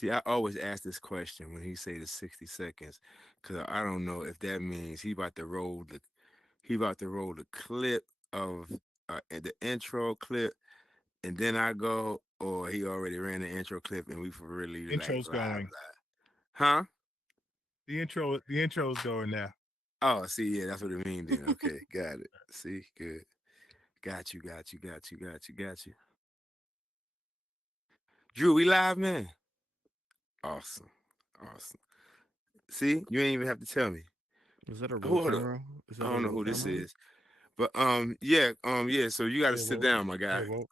See, I always ask this question when he say the 60 seconds, because I don't know if that means he about to roll the clip of the intro clip, and then I go, or he already ran the intro clip, and we for really like Intro's live, going. live. Huh? The intro's going now. Oh, see, yeah, that's what it means then. Okay, got it. See, good. Got you, got you, got you, got you, got you. Drew, we live, man. Awesome. Awesome. See, you ain't even have to tell me. Is that a real Hold up. camera? Is I that a don't know real who this camera? is. But yeah, so you gotta Yeah, sit well, down, my yeah, guy. well.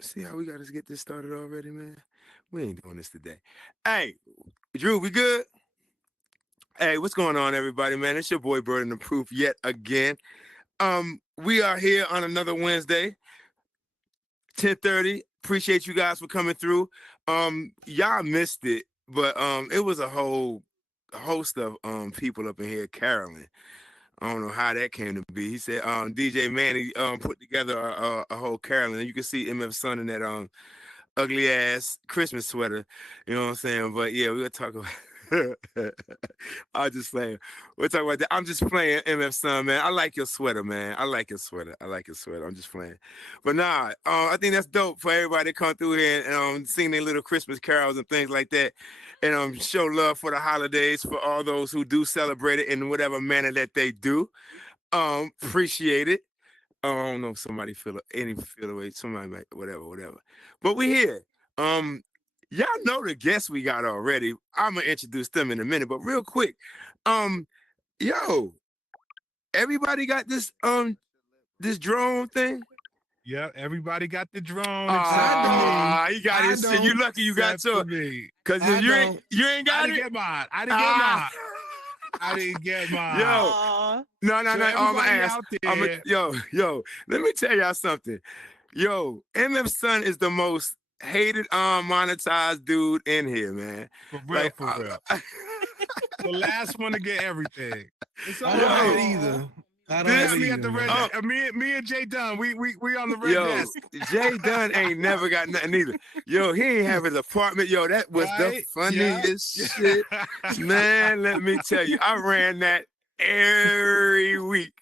See how we gotta get this started already, man? We ain't doing this today. Hey, Drew, we good? Hey, what's going on, everybody, man? It's your boy Bird and the Proof yet again. We are here on another Wednesday, 10:30. Appreciate you guys for coming through. Y'all missed it, but it was a whole host of people up in here, Carolyn. I don't know how that came to be. He said DJ Manny put together a whole Carolyn. And you can see MF Sun in that ugly ass Christmas sweater. You know what I'm saying? But yeah, we're gonna talk about I'll just playing. We'll talk about that. I'm just playing MF Sun, man. I like your sweater, man. I like your sweater. I like your sweater. I'm just playing. But nah, I think that's dope for everybody to come through here and sing their little Christmas carols and things like that. And show love for the holidays for all those who do celebrate it in whatever manner that they do. Appreciate it. I don't know if somebody feel away. Somebody might, whatever. But we here. Um, y'all know the guests we got already. I'm gonna introduce them in a minute, but real quick, um, yo, everybody got this drone thing. Yeah, everybody got the drone Except except for for me. me. Ah, he got I his shit. You don't. lucky you got Except for your, me. cause I don't. you ain't I got didn't it. get mine. I didn't get Ah, mine. I didn't get mine. yo, Aw. no, So I'm gonna everybody ask. out I'm a, there, yo. Let me tell y'all something. Yo, MF Sun is the most hated monetized dude in here, man. for real, Like, for real. The last one to get everything. It's I all don't have it yo, right. either. I don't Me have this, it and me at either, the red. man. Me and Jay Dunn. We on the red yo, desk, Jay Dunn ain't never got nothing either. Yo, he ain't have his apartment. Yo, that was the right? Yeah. funniest shit, man. Let me tell you, I ran that every week.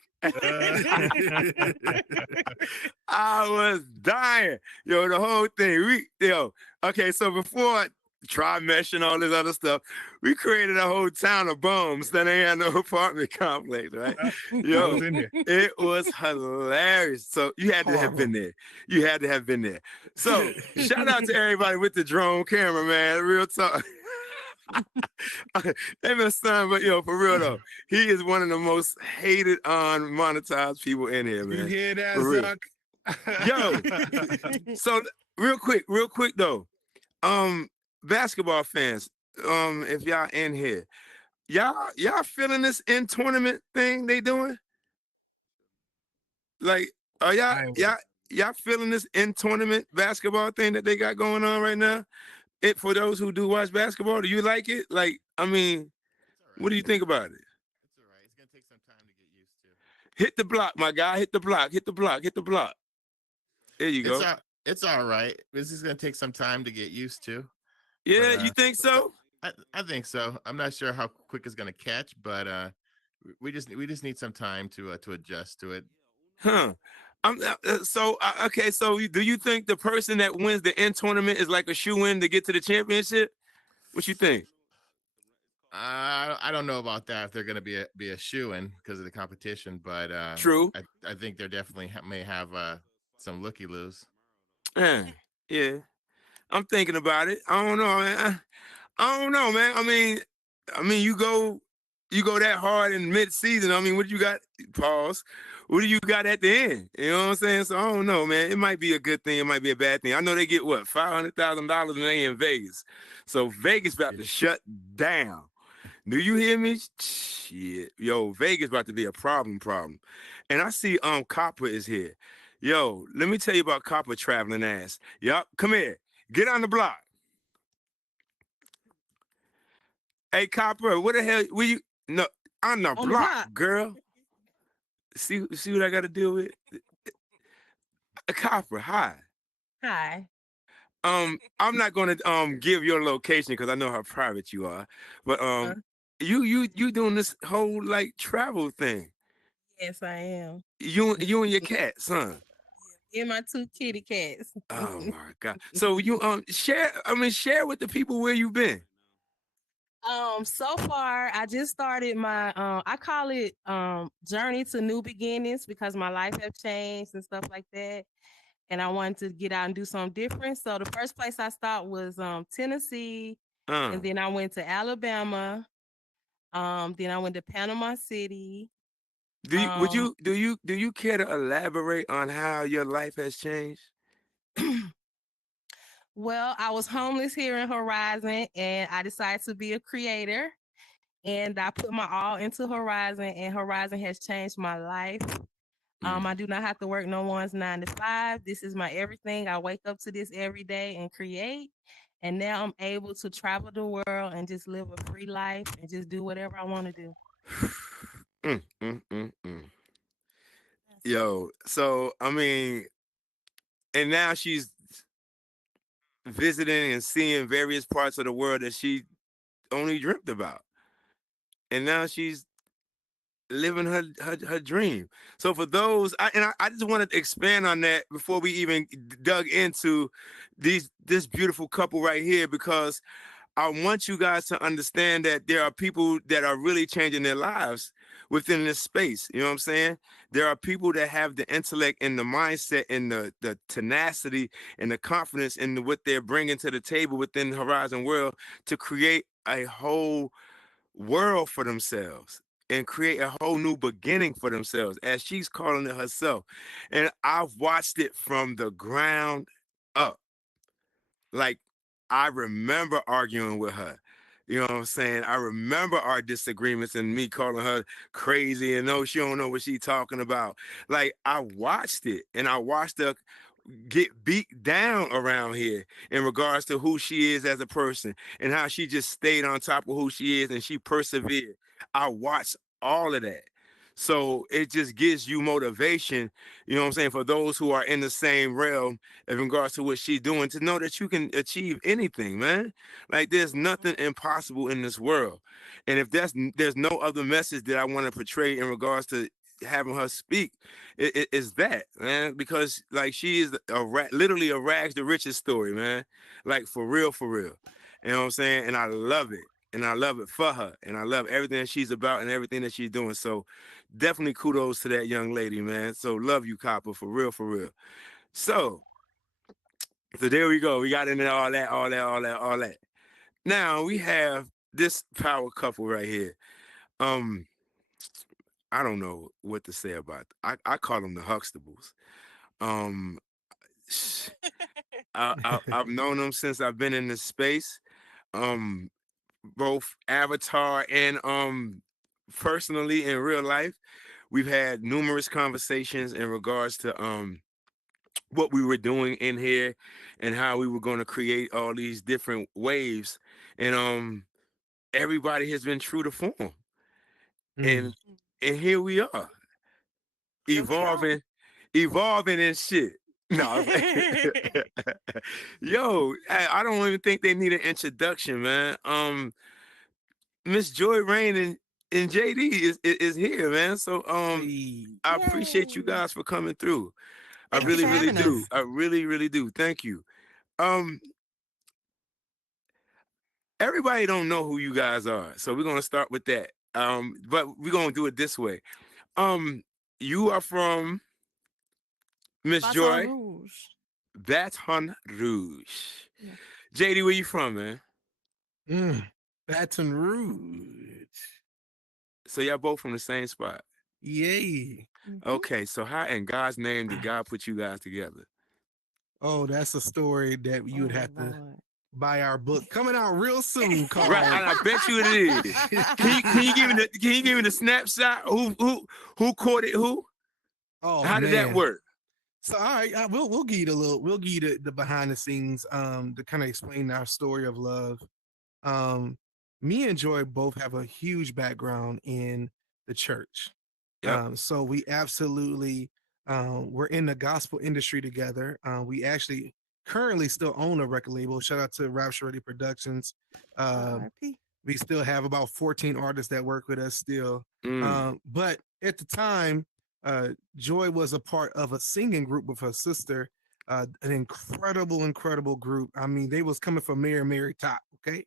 I was dying. Yo, the whole thing. Okay, so before Try Mesh and all this other stuff, we created a whole town of bums that ain't had no apartment complex, right? I was Yo, in there. it was hilarious. So you had to have been Horrible. there. You had to have been there. So shout out to everybody with the drone camera, man. Real talk. MF Sun, but yo, for real though, he is one of the most hated on monetized people in here, You man. hear that, For real. Zuck? Yo, so real quick though, um, basketball fans, if y'all in here, y'all feeling this in tournament thing they doing? Like, are I ain't with it. y'all feeling this in tournament basketball thing that they got going on right now? It for those who do watch basketball, do you like it? Like, I mean, It's all what do right. you think about it? It's all right. It's gonna take some time to get used to. Hit the block, my guy. Hit the block. Hit the block. Hit the block. There you It's go. all. It's all right. This is gonna take some time to get used to, but Yeah, you think so? I think so. I'm not sure how quick it's gonna catch, but we just need some time to adjust to it. Huh. Okay. So, do you think the person that wins the end tournament is like a shoe in to get to the championship? What you think? I don't know about that if they're gonna be a shoe in because of the competition, but True. I think they're definitely may have some looky loos. Yeah. I'm thinking about it. I don't know, man. I don't know, man. I mean, you go that hard in mid-season. I mean, what you got? Pause. What do you got at the end? You know what I'm saying? So I don't know, man. It might be a good thing. It might be a bad thing. I know they get what $500,000 when they in Vegas. So Vegas about to shut down. Do you hear me? Shit, yo, Vegas about to be a problem. And I see Copper is here. Yo, let me tell you about Copper traveling ass. Yup, come here. Get on the block. Hey, Copper, what the hell? Will you? No, on the On the block, block. girl. See what I got to deal with? Copper, hi. Hi. I'm not gonna give your location because I know how private you are, but Uh, you doing this whole like travel thing. yes, I am. You and your cat, son. And my two kitty cats. Oh my God. So you share with the people where you've been. So far I just started my I call it journey to new beginnings because my life have changed and stuff like that. And I wanted to get out and do something different. So the first place I stopped was Tennessee, Uh, and then I went to Alabama. Then I went to Panama City. Um do you care to elaborate on how your life has changed? well, I was homeless here in Horizon and I decided to be a creator and I put my all into Horizon and Horizon has changed my life. Mm. I do not have to work no one's 9 to 5. This is my everything. I wake up to this every day and create. And now I'm able to travel the world and just live a free life and just do whatever I want to do. Mm. Yes. Yo, so I mean, and now she's visiting and seeing various parts of the world that she only dreamt about. And now she's living her dream. So for those, I just wanted to expand on that before we even dug into this beautiful couple right here, because I want you guys to understand that there are people that are really changing their lives within this space. You know what I'm saying? There are people that have the intellect and the mindset and the tenacity and the confidence in what they're bringing to the table within Horizon World to create a whole world for themselves and create a whole new beginning for themselves, as she's calling it herself. And I've watched it from the ground up. Like, I remember arguing with her. You know what I'm saying? I remember our disagreements and me calling her crazy and no, she don't know what she talking about. Like, I watched it and I watched her get beat down around here in regards to who she is as a person and how she just stayed on top of who she is and she persevered. I watched all of that. So it just gives you motivation, you know what I'm saying, for those who are in the same realm in regards to what she's doing, to know that you can achieve anything, man. Like, there's nothing impossible in this world. And if there's no other message that I want to portray in regards to having her speak, it is that, man, because like she is literally a rags to riches story, man. Like, for real, for real. You know what I'm saying? And I love it. And I love it for her. And I love everything that she's about and everything that she's doing. So definitely kudos to that young lady, man. So love you, Copper, for real, for real. So, so there we go. We got into all that. Now we have this power couple right here. Um, I don't know what to say about. I call them the Huxtables. Um, I've known them since I've been in this space. Um, both Avatar and personally in real life, we've had numerous conversations in regards to what we were doing in here and how we were going to create all these different waves. And everybody has been true to form. Mm. And here we are, Here we go. evolving and shit. No, yo, I don't even think they need an introduction, man. Miss Joy Rain and JD is here, man. So Hey. I appreciate you Yay. guys for coming through. I Thank you really, for really having do. us. I really, really do. Thank you. Um, Everybody don't know who you guys are, so we're gonna start with that. But we're gonna do it this way. Um, you are from Miss Baton Joy, Rouge. Baton Rouge. Yeah. JD, where you from, man? Mm. Baton Rouge. So y'all both from the same spot. Yay. Mhm. Okay, so how in God's name did God put you guys together? Oh, that's a story that you would Oh have to Lord. buy our book coming out real soon Right, called and I bet you it is. Can you give me the snapshot? Who caught it? Who? Oh How did that man. work? So all right, we'll give you we'll give you the behind the scenes to kind of explain our story of love. Um Me and Joy both have a huge background in the church. Yep. So we absolutely we're in the gospel industry together. We actually currently still own a record label. Shout out to Rapture Ready Productions. R.I.P. We still have about 14 artists that work with us still. But at the time, Joy was a part of a singing group with her sister, an incredible group. I mean, they was coming from Mary Top, okay?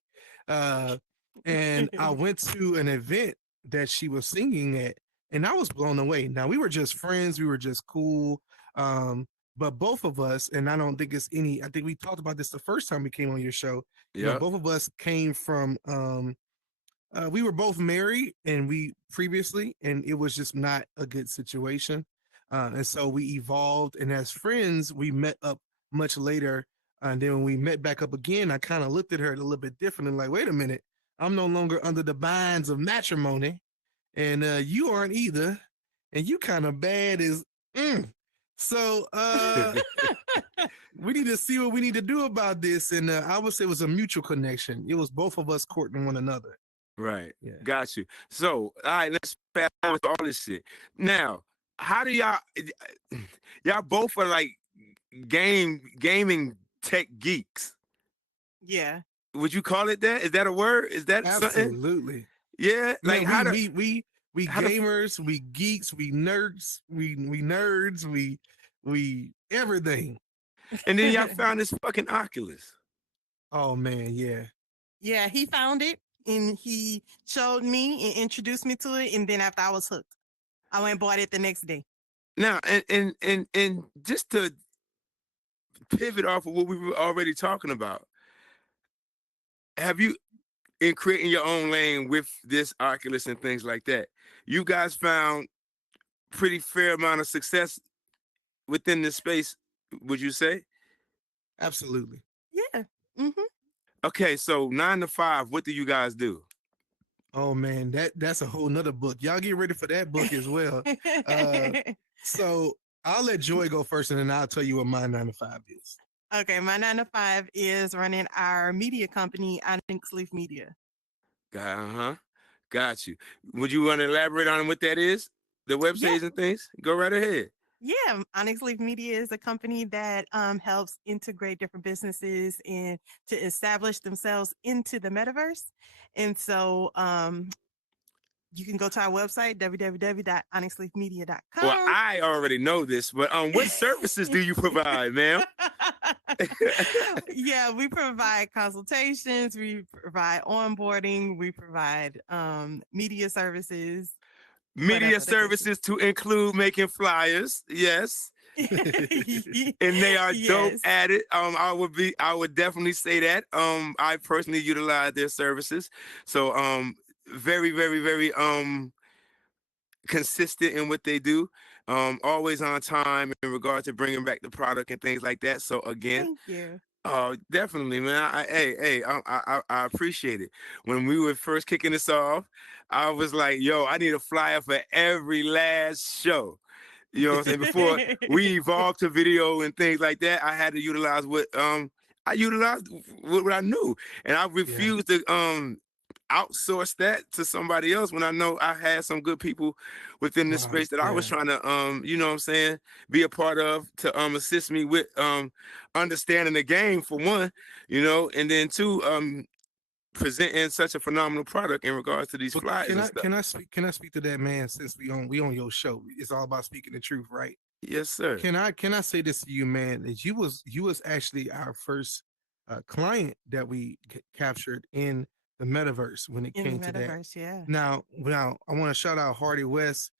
And I went to an event that she was singing at, and I was blown away. Now, we were just friends. We were just cool. But both of us, and I don't think it's any, I think we talked about this the first time we came on your show. You know, both of us came from, we were both married and we previously, and it was just not a good situation. And so we evolved, and as friends, we met up much later. And then when we met back up again, I kind of looked at her a little bit different and like, wait a minute, I'm no longer under the binds of matrimony, and you aren't either, and you kind of bad as. So we need to see what we need to do about this. And I would say it was a mutual connection. It was both of us courting one another. Right. Yeah. Got you. So, all right, let's fast forward with all this shit. Now, how do y'all both are like gaming tech geeks? Yeah. Would you call it that? Is that a word? Is that something? Absolutely. Yeah. Like Man, we gamers, we geeks, we nerds, we nerds, we everything. And then y'all found this fucking Oculus. Oh man, yeah. Yeah, he found it and he showed me and introduced me to it, and then after I was hooked, I went and bought it the next day. Now, and just to pivot off of what we were already talking about, have you, in creating your own lane with this Oculus and things like that, you guys found pretty fair amount of success within this space, would you say? Absolutely. Yeah. Okay, so 9 to 5, what do you guys do? Oh man, that's a whole nother book. Y'all get ready for that book as well. So I'll let Joy go first, and then I'll tell you what my 9 to 5 is. Okay, my 9 to 5 is running our media company, Onyx Leaf Media. Got you. Would you want to elaborate on what that is? The websites and things? Go right ahead. Yeah, Onyx Leaf Media is a company that helps integrate different businesses and to establish themselves into the metaverse. And so you can go to our website, www.onyxleafmedia.com. Well, I already know this, but what services do you provide, ma'am? Yeah, we provide consultations, we provide onboarding, we provide media services. Media services to include making flyers, yes. And they are dope at it. I would definitely say that. I personally utilize their services. So very, very, very consistent in what they do. Always on time in regard to bringing back the product and things like that. So again, thank you. Oh, definitely, man. I appreciate it. When we were first kicking this off, I was like, yo, I need a flyer for every last show. You know what I'm saying? Before we evolved to video and things like that, I had to utilize what I knew. And I refused to outsource that to somebody else when I know I had some good people within this space that I was trying to you know what I'm saying, be a part of, to assist me with understanding the game, for one, you know, and then two, presenting such a phenomenal product in regards to these flyers and stuff. Can I speak to that, man? Since we on your show, it's all about speaking the truth, right? Yes, sir. Can I say this to you, man? That you was actually our first client that we captured in the metaverse when it came to that. Yeah. Now, I want to shout out Hardy West.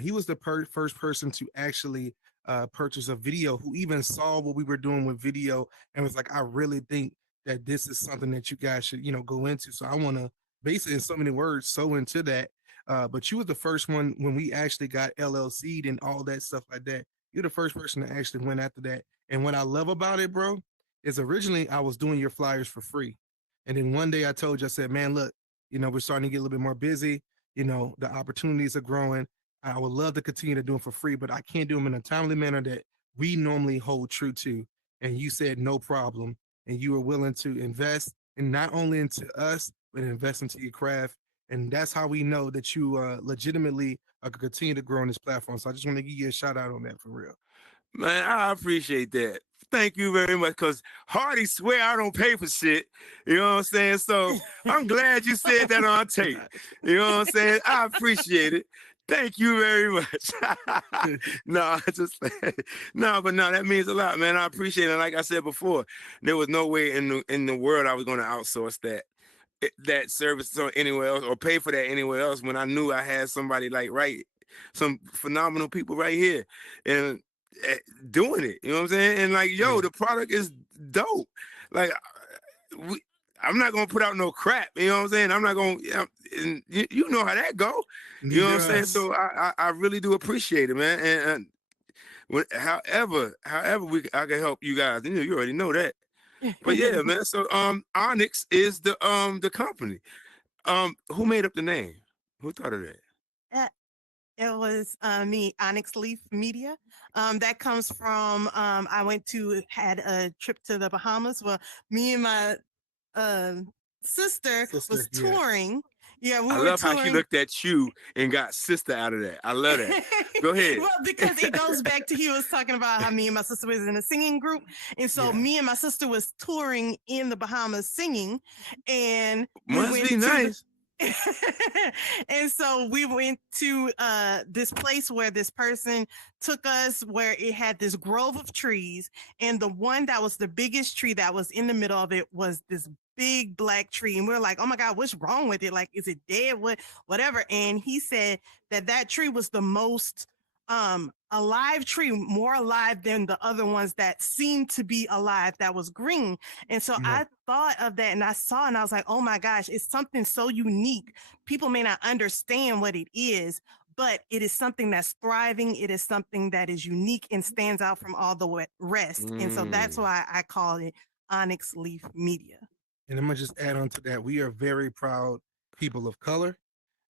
He was the first person to actually purchase a video, who even saw what we were doing with video and was like, I really think that this is something that you guys should, you know, go into. So I want to basically, in so many words, sow into that. But you was the first one when we actually got LLC'd and all that stuff like that. You're the first person that actually went after that. And what I love about it, bro, is originally I was doing your flyers for free. And then one day I told you, I said, man, look, you know, we're starting to get a little bit more busy. You know, the opportunities are growing. I would love to continue to do them for free, but I can't do them in a timely manner that we normally hold true to. And you said, no problem. And you were willing to invest, and not only into us, but invest into your craft. And that's how we know that you legitimately continue to grow on this platform. So I just want to give you a shout out on that, for real. Man, I appreciate that. Thank you very much. Because Hardy swear I don't pay for shit. You know what I'm saying? So I'm glad you said that on tape. You know what I'm saying? I appreciate it. Thank you very much. No, that means a lot, man. I appreciate it. Like I said before, there was no way in the world I was going to outsource that service to anywhere else or pay for that anywhere else when I knew I had somebody like some phenomenal people right here and doing it. You know what I'm saying? And like, yo, the product is dope. Like, I'm not gonna put out no crap. You know what I'm saying? I'm not gonna. And you know how that go. You know what I'm saying? So I really do appreciate it, man. And however I can help you guys, you already know that. But yeah, man. So Onyx is the company. Who made up the name? Who thought of that? It was me, Onyx Leaf Media. That comes from had a trip to the Bahamas. Well, me and my sister was touring. Yeah, we I were love touring. how she looked at you and got sister out of that. I love that. Go ahead. Well, because it goes back to he was talking about how me and my sister was in a singing group, and so me and my sister was touring in the Bahamas singing, and must be nice. And so we went to this place where this person took us, where it had this grove of trees, and the one that was the biggest tree that was in the middle of it was this big black tree, and we we're like, oh my God, what's wrong with it? Like, is it dead? Whatever. And he said that tree was the most alive tree, more alive than the other ones that seemed to be alive, that was green. And so I thought of that, and I saw, and I was like, oh my gosh, it's something so unique. People may not understand what it is, but it is something that's thriving. It is something that is unique and stands out from all the rest. And so that's why I call it Onyx Leaf Media. And I'm gonna just add on to that. We are very proud people of color.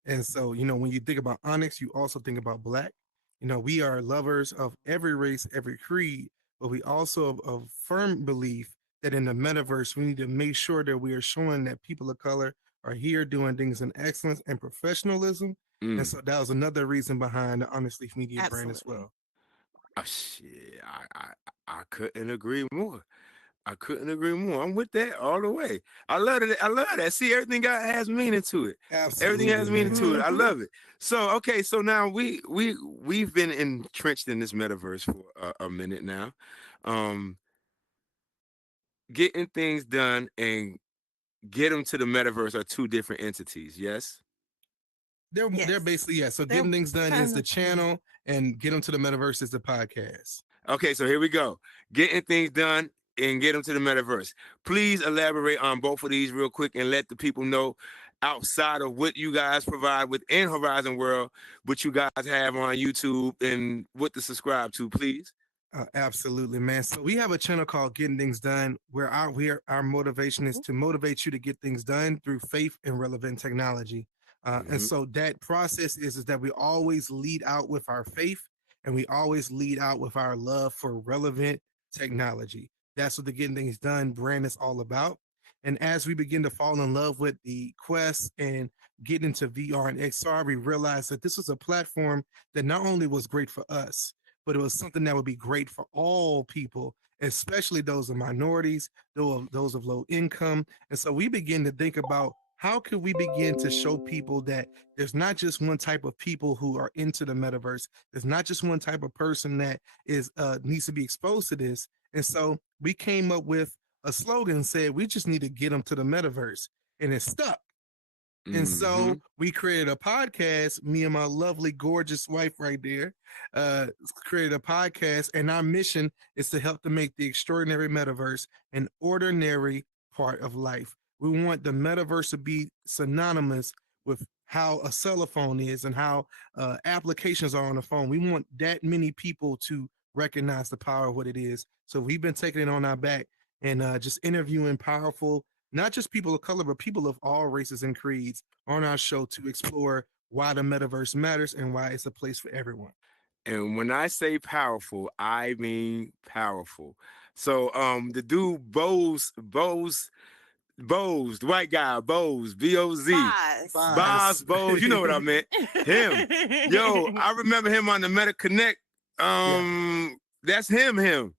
And so, when you think about Onyx, you also think about Black. We are lovers of every race, every creed, but we also have a firm belief that in the metaverse, we need to make sure that we are showing that people of color are here doing things in excellence and professionalism. And so that was another reason behind the Onyx Leaf Media brand as well. Oh, shit, I couldn't agree more. I'm with that all the way. I love that. See, everything has meaning to it. Absolutely. Everything has meaning to it. I love it. So, okay, so now we've been entrenched in this metaverse for a minute now. Getting things done and get them to the metaverse are two different entities. Yes. They're basically So getting things done is the channel, and get them to the metaverse is the podcast. Okay, so here we go. Getting things done and get them to the metaverse. Please elaborate on both of these real quick and let the people know, outside of what you guys provide within Horizon World, what you guys have on YouTube and what to subscribe to, please. Absolutely, man. So we have a channel called Getting Things Done, where our motivation is to motivate you to get things done through faith and relevant technology. And so that process is that we always lead out with our faith, and we always lead out with our love for relevant technology. That's what the Getting Things Done brand is all about. And as we begin to fall in love with the Quest and get into VR and XR, we realized that this was a platform that not only was great for us, but it was something that would be great for all people, especially those of minorities, those of low income. And so we begin to think about, how could we begin to show people that there's not just one type of people who are into the metaverse? There's not just one type of person that needs to be exposed to this. And so we came up with a slogan, said we just need to get them to the metaverse, and it stuck. And so we created a podcast, me and my lovely, gorgeous wife right there, created a podcast, and our mission is to help to make the extraordinary metaverse an ordinary part of life. We want the metaverse to be synonymous with how a cell phone is and how applications are on the phone. We want that many people to recognize the power of what it is. So we've been taking it on our back and just interviewing powerful, not just people of color, but people of all races and creeds on our show to explore why the metaverse matters and why it's a place for everyone. And when I say powerful, I mean powerful. So the dude Bose, the white guy, Bose, B-O-Z. Boz Bose, you know what I meant. Him. Yo, I remember him on the Meta Connect. That's him.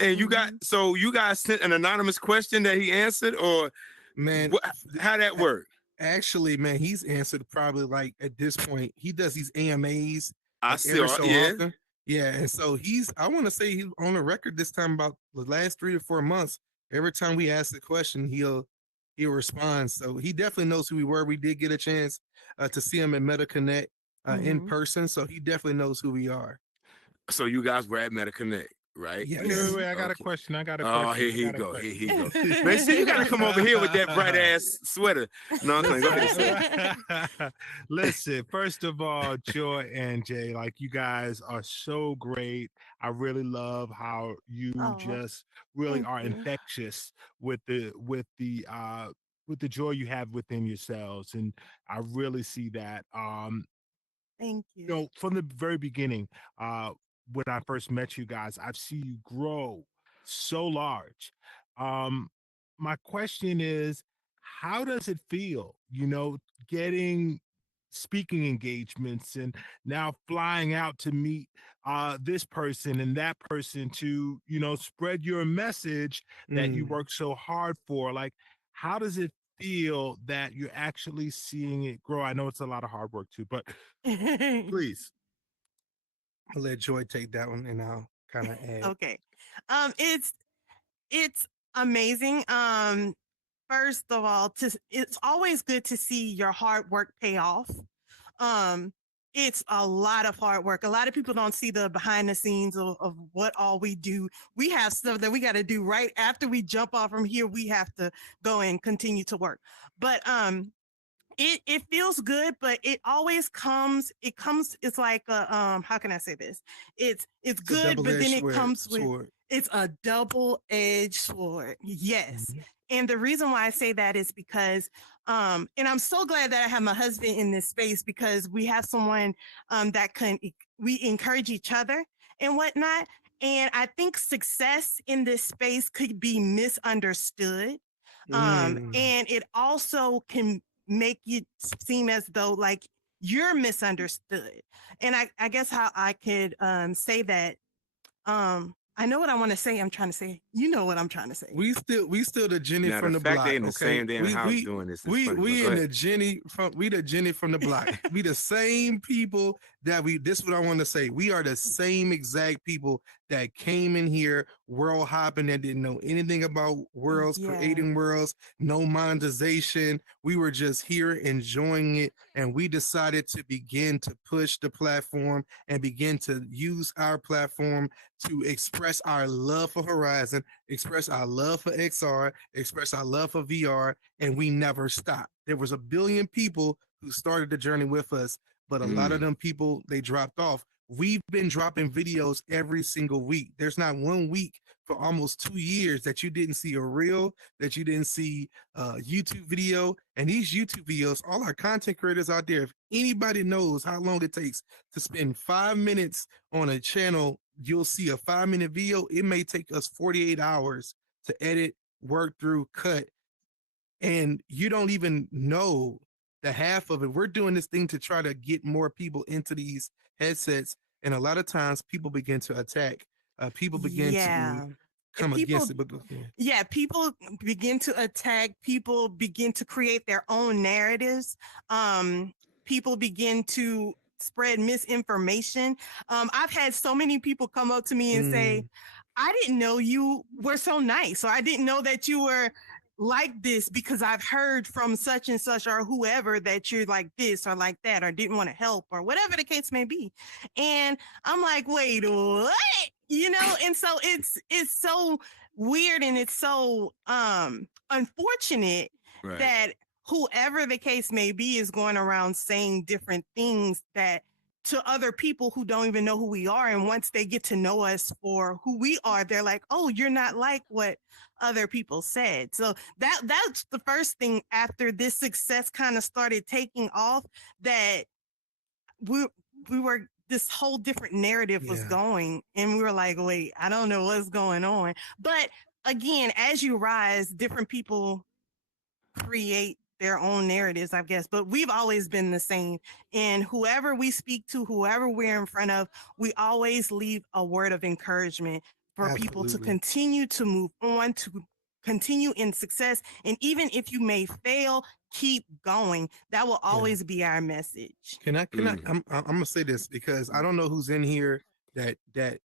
And you got Mhm. so you guys sent an anonymous question that he answered, or Man, how that work? actually, man, he's answered probably like at this point. He does these AMAs I like every still, so yeah. often. Yeah, and so I want to say he's on the record this time about the last 3 to 4 months. Every time we ask the question, he'll respond. So he definitely knows who we were. We did get a chance to see him at MetaConnect in Mhm. person, so he definitely knows who we are. So you guys were at MetaConnect, right? Yes. Wait, I got a Okay. question. I got a Oh, question. here I he got a go. question. Here he go. Man, see, you gotta come over here with that bright ass sweater. No, I'm playing. Go ahead, sir. Listen, first of all, Joy and Jay, like you guys are so great. I really love how you Oh, just really thank are you. infectious with the joy you have within yourselves. And I really see that. Thank You you. know, from the very beginning, uh, when I first met you guys, I've seen you grow so large. Um, my question is, how does it feel, you know, getting speaking engagements and now flying out to meet this person and that person to, you know, spread your message that you Mm. work so hard for? Like, how does it feel that you're actually seeing it grow? I know it's a lot of hard work too, but please. I'll let Joy take that one, and I'll kind of add. Okay. It's amazing. First of all, it's always good to see your hard work pay off. Um, it's a lot of hard work. A lot of people don't see the behind the scenes of what all we do. We have stuff that we got to do right after we jump off from here. We have to go and continue to work. But it feels good, but it always comes. It comes. It's like a how can I say this? It's It's a good, but then double-edged it comes with sword. it's a double-edged sword. Yes. Mhm. And the reason why I say that is because and I'm so glad that I have my husband in this space because we have someone that we encourage each other and whatnot. And I think success in this space could be misunderstood. Mm. And it also can make it seem as though like you're misunderstood. And I guess how I could say that I know what I want to say. I'm trying to say, you know what I'm trying to say. We still the Jenny Now the from the fact they block. in the Okay, same damn house doing this is funny. But we go in ahead. the Jenny from the block. We the same people that we. This is what I want to say. We are the same exact people that came in here world hopping that didn't know anything about worlds, Yeah. creating worlds, no monetization. We were just here enjoying it, and we decided to begin to push the platform and begin to use our platform to express our love for Horizon, express our love for XR, express our love for VR, and we never stopped. There was a billion people who started the journey with us, but a lot of them people they dropped off. We've been dropping videos every single week. There's not one week for almost 2 years that you didn't see a reel, that you didn't see a YouTube video. And these YouTube videos, all our content creators out there, if anybody knows how long it takes to spend 5 minutes on a channel, you'll see a 5 minute video. It may take us 48 hours to edit, work through, cut, and you don't even know the half of it. We're doing this thing to try to get more people into these headsets, and a lot of times people begin to attack. People begin to Yeah. come People against it. But yeah. yeah, people begin to attack, people begin to create their own narratives. People begin to spread misinformation. I've had so many people come up to me and say, Mm, I didn't know you were so nice, or I didn't know that you were like this because I've heard from such and such or whoever that you're like this or like that or didn't want to help or whatever the case may be. And I'm like, wait, what? You know, and so it's so weird and it's so unfortunate Right. that whoever the case may be is going around saying different things that to other people who don't even know who we are. And once they get to know us for who we are, they're like, oh, you're not like what other people said. So that's the first thing after this success kind of started taking off, that we we were this whole different narrative was yeah. going, and we were like, wait, I don't know what's going on. But again, as you rise, different people create their own narratives, I guess, but we've always been the same. And whoever we speak to, whoever we're in front of, we always leave a word of encouragement for people to Absolutely. continue to move on, to continue in success. And even if you may fail, keep going. That will Yeah. always be our message. Can I? Mm. I'm gonna say this because I don't know who's in here that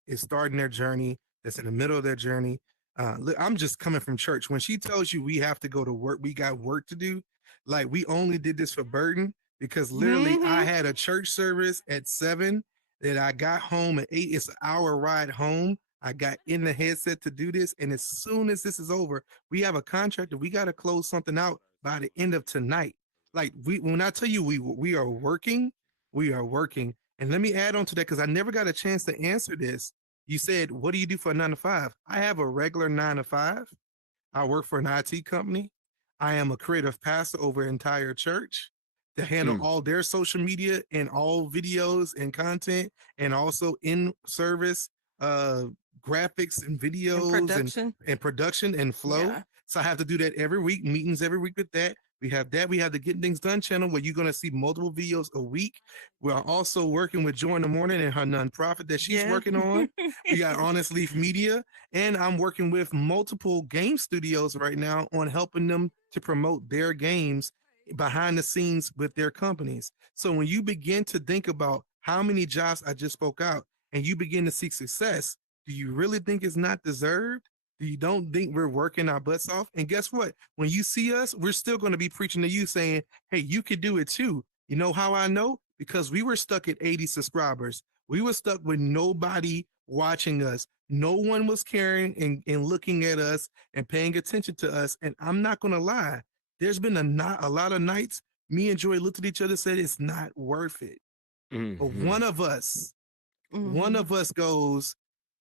is starting their journey, that's in the middle of their journey. I'm just coming from church. When she tells you we have to go to work, we got work to do. Like we only did this for burden because literally I Mhm. had a church service at 7 that I got home at 8. It's an hour ride home. I got in the headset to do this, and as soon as this is over, we have a contract that we got to close something out by the end of tonight. Like when I tell you we are working, we are working. And let me add on to that because I never got a chance to answer this. You said, "What do you do for a 9 to 5?" I have a regular 9 to 5. I work for an IT company. I am a creative pastor over an entire church to handle Mm. all their social media and all videos and content, and also in service uh graphics and And videos production. and production and flow. Yeah. So I have to do that every week, meetings every week with that. We have that. We have the Getting Things Done channel where you're going to see multiple videos a week. We're also working with Joy in the Morning and her nonprofit that she's Yeah. working on. We got Honest Leaf Media, and I'm working with multiple game studios right now on helping them to promote their games behind the scenes with their companies. So when you begin to think about how many jobs I just spoke out and you begin to seek success, do you really think it's not deserved? Do you don't think we're working our butts off? And guess what? When you see us, we're still going to be preaching to you saying, hey, you could do it too. You know how I know? Because we were stuck at 80 subscribers. We were stuck with nobody watching us. No one was caring and looking at us and paying attention to us. And I'm not going to lie. There's been a lot of nights me and Joy looked at each other and said, it's not worth it. But Mhm. one of us Mhm. goes,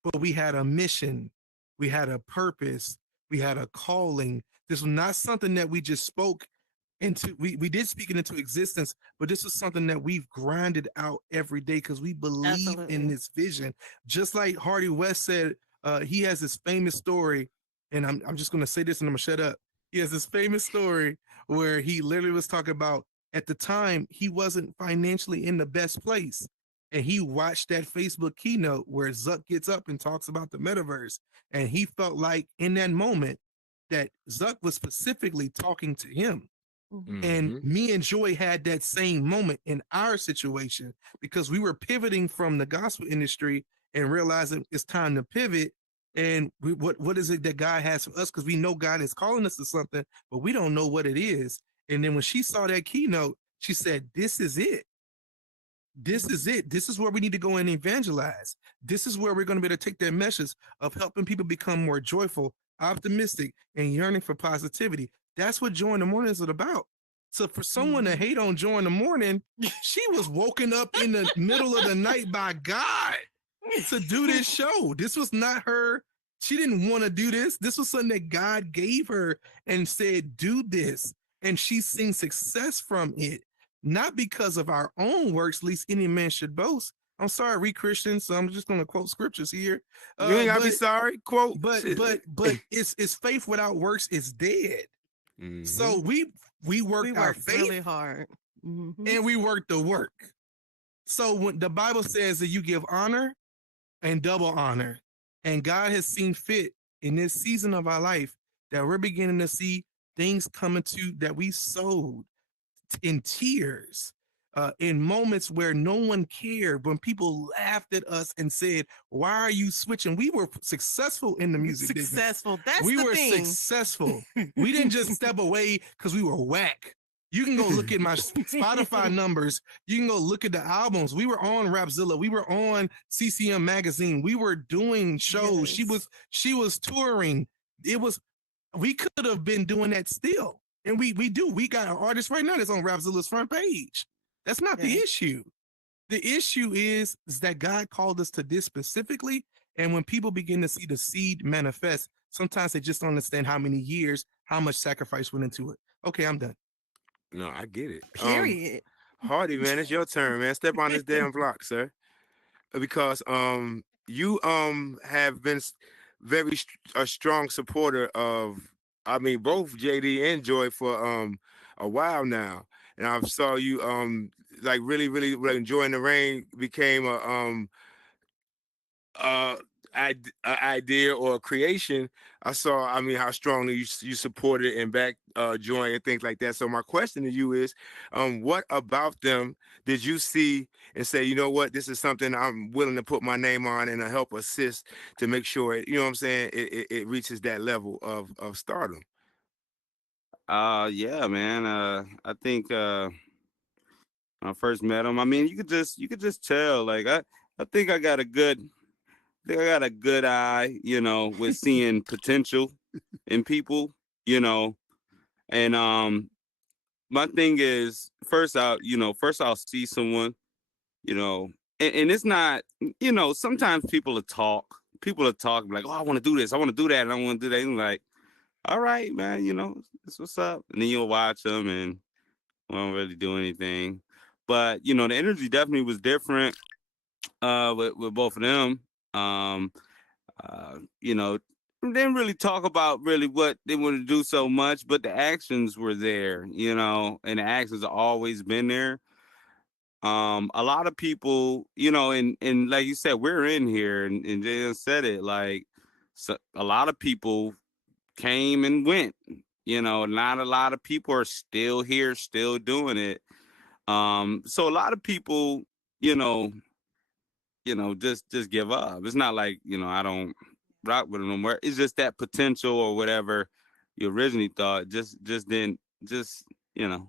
but we had a mission, we had a purpose, we had a calling. This was not something that we just spoke into. We did speak it into existence, but this was something that we've grinded out every day because we believe in Absolutely. this vision. Just like Hardy West said, he has this famous story, and I'm just gonna say this and I'm gonna shut up. He has this famous story where he literally was talking about at the time he wasn't financially in the best place, and he watched that Facebook keynote where Zuck gets up and talks about the metaverse. And he felt like in that moment that Zuck was specifically talking to him. Mhm. And Mhm. me and Joy had that same moment in our situation because we were pivoting from the gospel industry and realizing it's time to pivot. And what is it that God has for us? Because we know God is calling us to something, but we don't know what it is. And then when she saw that keynote, she said, this is it. This is it. This is where we need to go and evangelize. This is where we're going to be able to take that message of helping people become more joyful, optimistic, and yearning for positivity. That's what Joy in the Morning is about. So for someone to Mhm. hate on Joy in the Morning, she was woken up in the middle of the night by God to do this show. This was not her. She didn't want to do this. This was something that God gave her and said, do this. And she's seen success from it, not because of our own works, least any man should boast. I'm sorry, we Christians, so I'm just going to quote scriptures here. You ain't gotta be But sorry. Quote. but Shit. but but it's faith without works is dead. So Mhm. we We worked our worked faith really hard. Mhm. and we worked the work. So when the Bible says that you give honor and double honor. And God has seen fit in this season of our life that we're beginning to see things coming to that we sowed in tears, in moments where no one cared, when people laughed at us and said, why are you switching? We were successful in the music business. Successful. That's We the were thing. successful. We didn't just step away because we were whack. You can go look at my Spotify numbers. You can go look at the albums. We were on Rapzilla. We were on CCM magazine. We were doing shows. Yes. She was touring. It was we could have been doing that still. And we do. We got an artist right now that's on Rapzilla's front page. That's not the Yeah. issue. The issue is that God called us to this specifically. And when people begin to see the seed manifest, sometimes they just don't understand how many years, how much sacrifice went into it. Okay, I'm done. No, I get it. Period. Hardy, man, it's your turn, man. Step on this damn block, sir. Because you have been very a strong supporter of, I mean, both JD and Joy for a while now. And I saw you like really, really, really enjoying the rain became a idea or a creation, I saw, I mean, how strongly you supported and backed Joy and things like that. So my question to you is, what about them did you see and say, you know what, this is something I'm willing to put my name on and help assist to make sure it, you know what I'm saying, it reaches that level of stardom? Yeah, man. I think when I first met him, I mean, you could just tell. Like I think I got a good eye, with seeing potential in people, you know. And my thing is, first I'll see someone, you know, and it's not, sometimes people will talk like, oh, I want to do this, I want to do that, and I want to do that. And like, all right, man, that's what's up. And then you'll watch them and won't really do anything. But the energy definitely was different with both of them. Um, didn't really talk about really what they want to do so much, but the actions were there, and the actions have always been there. A lot of people, and like you said, we're in here, and Jay said it, like, so a lot of people came and went. Not a lot of people are still here, still doing it. So a lot of people, you know, just give up. It's not like, I don't rock with them no more. It's just that potential or whatever you originally thought just didn't you know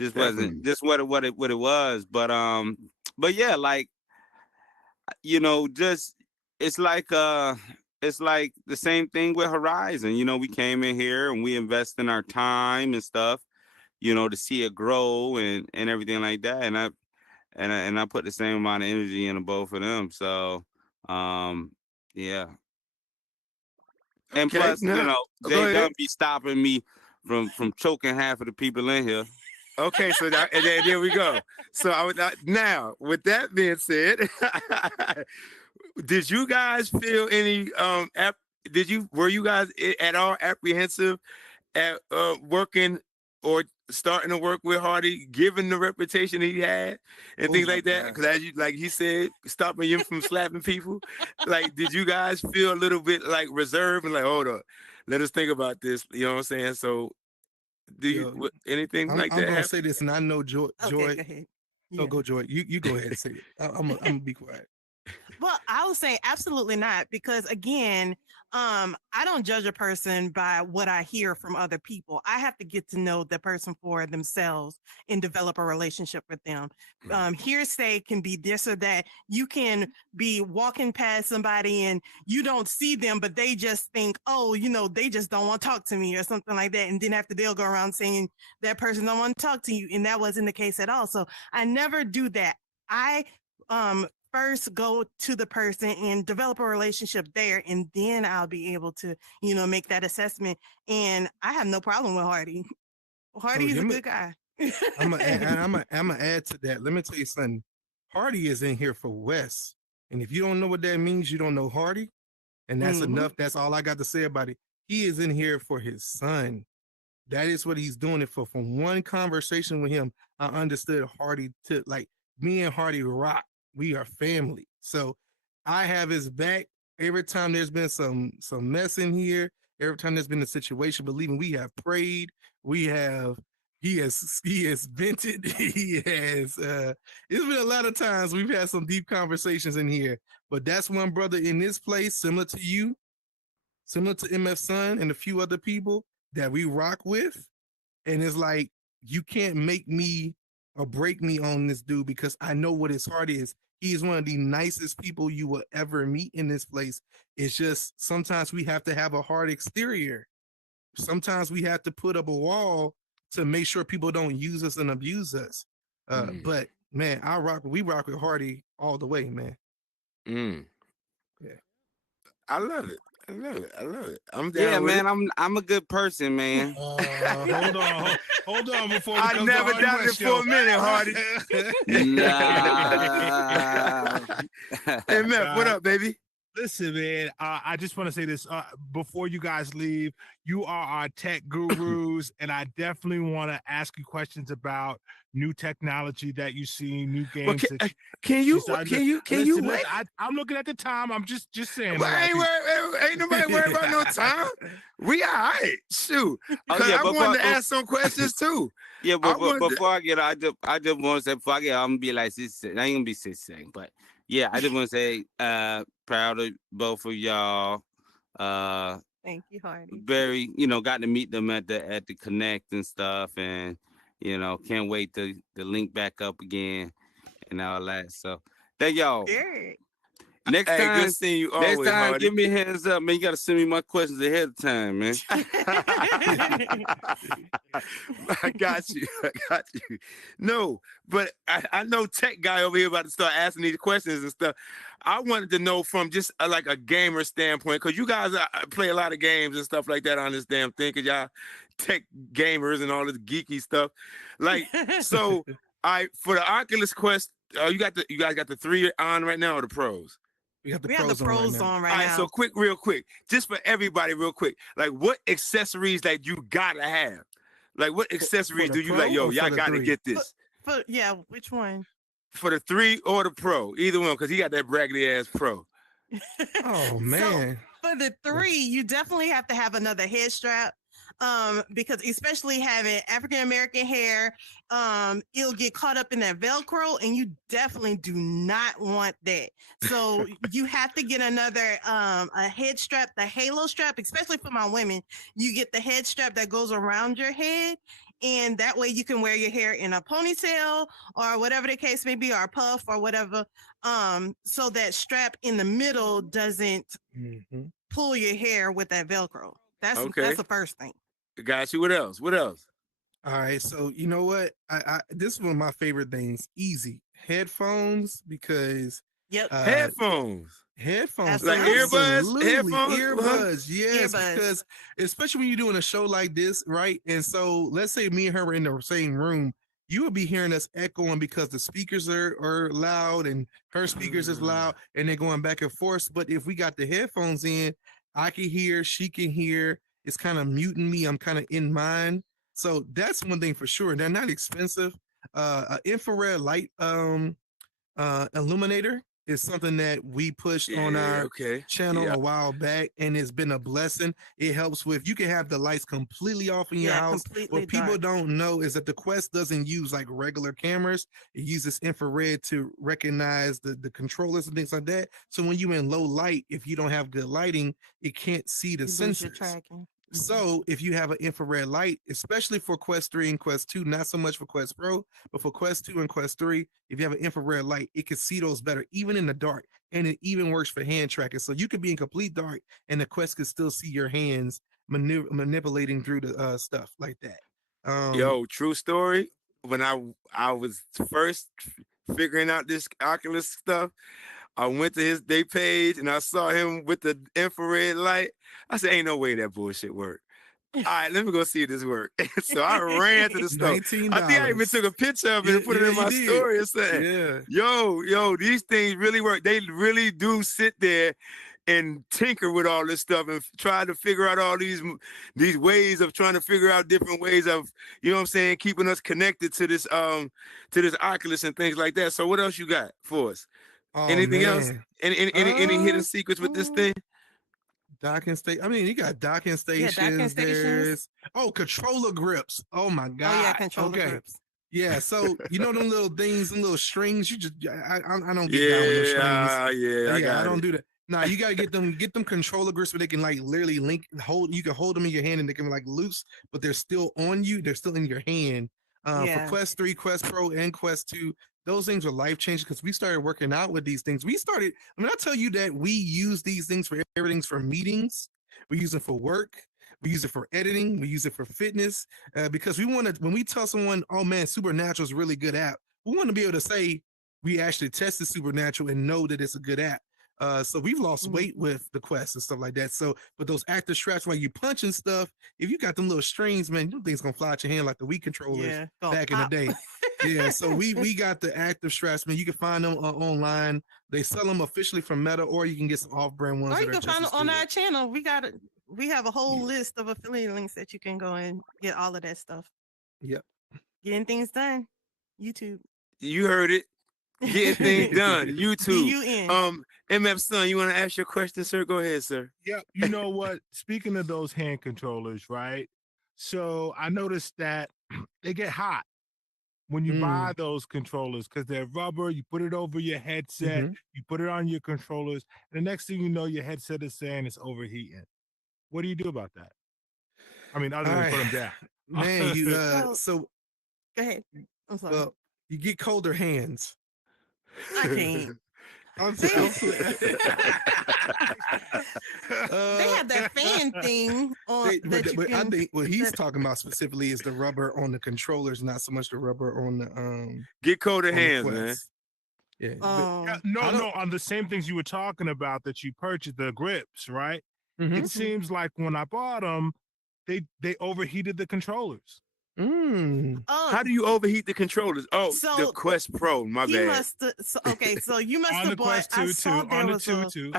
just Definitely. wasn't just what it was. But yeah, like, just it's like the same thing with Horizon. We came in here and we invest in our time and stuff, to see it grow and everything like that. And I put the same amount of energy into both of them. So, yeah. And Okay, plus, now go Jay ahead. Dunn be stopping me from choking half of the people in here. Okay, so that, and then there we go. So now, with that being said, did you guys feel any were you guys at all apprehensive at working or starting to work with Hardy, given the reputation he had and Oh things my like that? gosh. Because as you, like he said, stopping you from slapping people. Like, did you guys feel a little bit like reserved and like, hold up, let us think about this? You know what I'm saying? So, do you Yo, anything I'm like I'm that gonna happen? say this, and I know Joy. Okay, Joy, go ahead. no, Yeah. go Joy. You go ahead and say it. I'm gonna be quiet. Well, I would say absolutely not, because again, I don't judge a person by what I hear from other people. I have to get to know the person for themselves and develop a relationship with them. Hearsay can be this or that. You can be walking past somebody and you don't see them, but they just think, oh, they just don't want to talk to me or something like that. And then after they'll go around saying that person don't want to talk to you. And that wasn't the case at all. So I never do that. I first go to the person and develop a relationship there, and then I'll be able to, make that assessment. And I have no problem with Hardy. Hardy is a good guy. I'm gonna add to that. Let me tell you something. Hardy is in here for Wes, and if you don't know what that means, you don't know Hardy, and that's Mhm. enough. That's all I got to say about it. He is in here for his son. That is what he's doing it for. From one conversation with him, I understood Hardy to like me and Hardy rock. We are family. So I have his back every time there's been some mess in here. Every time there's been a situation, believing we have prayed, we have he has vented. He has it's been a lot of times we've had some deep conversations in here. But that's one brother in this place, similar to you, similar to MF Sun and a few other people that we rock with. And it's like, you can't make me or break me on this dude because I know what his heart is. He is one of the nicest people you will ever meet in this place. It's just sometimes we have to have a hard exterior. Sometimes we have to put up a wall to make sure people don't use us and abuse us. But man, we rock with Hardy all the way, man. Yeah. I love it. I love it. I love it. I'm Yeah, down with man, it. I'm a good person, man. Hold on before we I come never to Hardy doubted it West for show. a minute, Hardy. Nah. Hey, Meth, what up, baby? Listen, man, I just want to say this before you guys leave. You are our tech gurus, and I definitely want to ask you questions about new technology that you see, new Well, games that can you listen, wait? I'm looking at the time. I'm just saying. Well, ain't nobody worried about no time. We all right. Shoot. Because I wanted to ask some questions too. Yeah, but before I get, I just want to say before I get, I'm gonna be like 6 I ain't gonna be 6 but yeah, I just want to say, proud of both of y'all. Thank you, Hardy. Very, got to meet them at the Connect and stuff, and can't wait to link back up again and all that. So thank y'all. Very. Next Hey, time, good seeing you always, next time, Hardy. give me a hands up, man. You got to send me my questions ahead of time, man. I got you. No, but I know tech guy over here about to start asking these questions and stuff. I wanted to know from just like a gamer standpoint, because you guys play a lot of games and stuff like that on this damn thing, because y'all tech gamers and all this geeky stuff. Like, so for the Oculus Quest, you guys got the 3 on right now, or the Pros? We have the pros on right All right, now. so real quick, just for everybody, real quick, like what accessories that you gotta have? Like what accessories do you like? Yo, y'all gotta get this. Which one? For the 3 or the Pro, either one, because he got that braggedy ass Pro. Oh man. So, for the 3, you definitely have to have another head strap. Because especially having African American hair, it'll get caught up in that Velcro, and you definitely do not want that. So you have to get another a head strap, the halo strap, especially for my women. You get the head strap that goes around your head, and that way you can wear your hair in a ponytail or whatever the case may be, or a puff or whatever. So that strap in the middle doesn't pull your hair with that Velcro. That's the first thing. Got you. What else? All right, so you know what? I this is one of my favorite things. Easy headphones, because headphones, like earbuds, headphones, earbuds. Yes, because especially when you're doing a show like this, right? And so let's say me and her were in the same room. You would be hearing us echoing because the speakers are loud and her speakers is loud, and they're going back and forth. But if we got the headphones in, I can hear, she can hear. It's kind of muting me. I'm kind of in mine. So that's one thing for sure. They're not expensive. An infrared light illuminator is something that we pushed on our channel a while back, and it's been a blessing. It helps with, you can have the lights completely off in your house. What people don't know is that the Quest doesn't use like regular cameras. It uses infrared to recognize the controllers and things like that. So when you're in low light, if you don't have good lighting, it can't see the sensors. So if you have an infrared light, especially for Quest 3 and Quest 2, not so much for Quest Pro, but for Quest 2 and Quest 3, if you have an infrared light, it can see those better, even in the dark. And it even works for hand tracking. So you could be in complete dark and the Quest could still see your hands manipulating through the stuff like that. Yo, true story. When I was first figuring out this Oculus stuff, I went to his day page and I saw him with the infrared light. I said, ain't no way that bullshit worked. All right, let me go see if this work. So I ran to the store. I think I even took a picture of it and put it in my story and said, yo, these things really work. They really do sit there and tinker with all this stuff and try to figure out all these ways of trying to figure out different ways of, you know what I'm saying, keeping us connected to this Oculus and things like that. So what else you got for us? Anything else? Any hidden secrets with this thing? Docking station. I mean, you got docking stations. Yeah, docking stations. Controller grips. Oh my god. Oh yeah, controller grips. Yeah, so you know them little things, them little strings. You just I don't get down with those strings. I don't do that. Nah, you gotta get them controller grips where they can like literally you can hold them in your hand and they can like loose, but they're still on you. They're still in your hand. For Quest 3, Quest Pro, and Quest 2, those things were life-changing because we started working out with these things. I tell you that we use these things for everything from meetings. We use them for work. We use it for editing. We use it for fitness because we want to, when we tell someone, oh man, Supernatural is a really good app, we want to be able to say we actually tested Supernatural and know that it's a good app. So we've lost weight with the Quest and stuff like that. So, but those active straps, like you punch and stuff, if you got them little strings, man, them things gonna fly out your hand like the Wii controllers back in the day. Yeah, so we got the active straps, man. You can find them online. They sell them officially from Meta, or you can get some off-brand ones. Or you that are can just find as it on good. our channel. We have a whole list of affiliate links that you can go and get all of that stuff. Yep. Getting things done. YouTube. You heard it. Getting things done. YouTube. DUN. MF Son, you want to ask your question, sir? Go ahead, sir. Yeah, you know what? Speaking of those hand controllers, right? So I noticed that they get hot when you buy those controllers because they're rubber. You put it over your headset, you put it on your controllers, and the next thing you know, your headset is saying it's overheating. What do you do about that? I mean, other than put them down. Man, you so go ahead. I'm sorry. well, you get colder hands. I can't. They have that fan thing on. I think what he's talking about specifically is the rubber on the controllers, not so much the rubber on the Get colder on the hands, man. Quest. Yeah. Yeah, no, on the same things you were talking about that you purchased, the grips, right? It seems like when I bought them, they overheated the controllers. How do you overheat the controllers? Oh, So, the Quest Pro. My You bad. must okay. So you must On have the bought. Quest 2 I too. saw there On the was 2 too.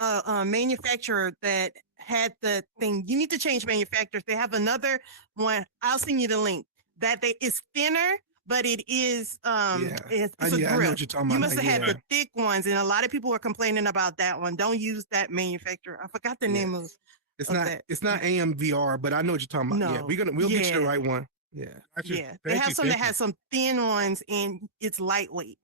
a manufacturer that had the thing. You need to change manufacturers. They have another one. I'll send you the link. It's thinner, but it is it's a I know grip. what you're talking You about. must have had the thick ones, and a lot of people were complaining about that one. Don't use that manufacturer. I forgot the name of. It's of not that. it's not AMVR, but I know what you're talking about. No. Yeah, we'll get you the right one. Yeah. Yeah, they have some that has some thin ones, and it's lightweight.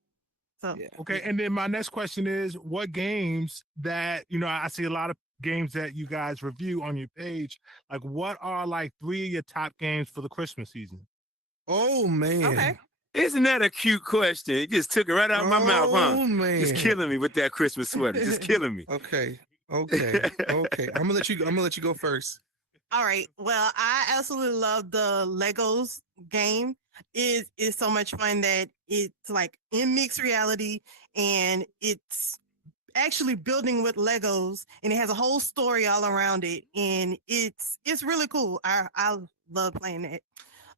So Okay, and then my next question is, what games that I see a lot of games that you guys review on your page. Like, what are like 3 of your top games for the Christmas season? Oh man. Okay. Isn't that a cute question? You just took it right out of my mouth, huh? Oh man. Just killing me with that Christmas sweater. Just killing me. Okay. I'm gonna let you go first. All right. Well, I absolutely love the Legos game. It is so much fun that it's like in mixed reality, and it's actually building with Legos, and it has a whole story all around it, and it's really cool. I love playing it.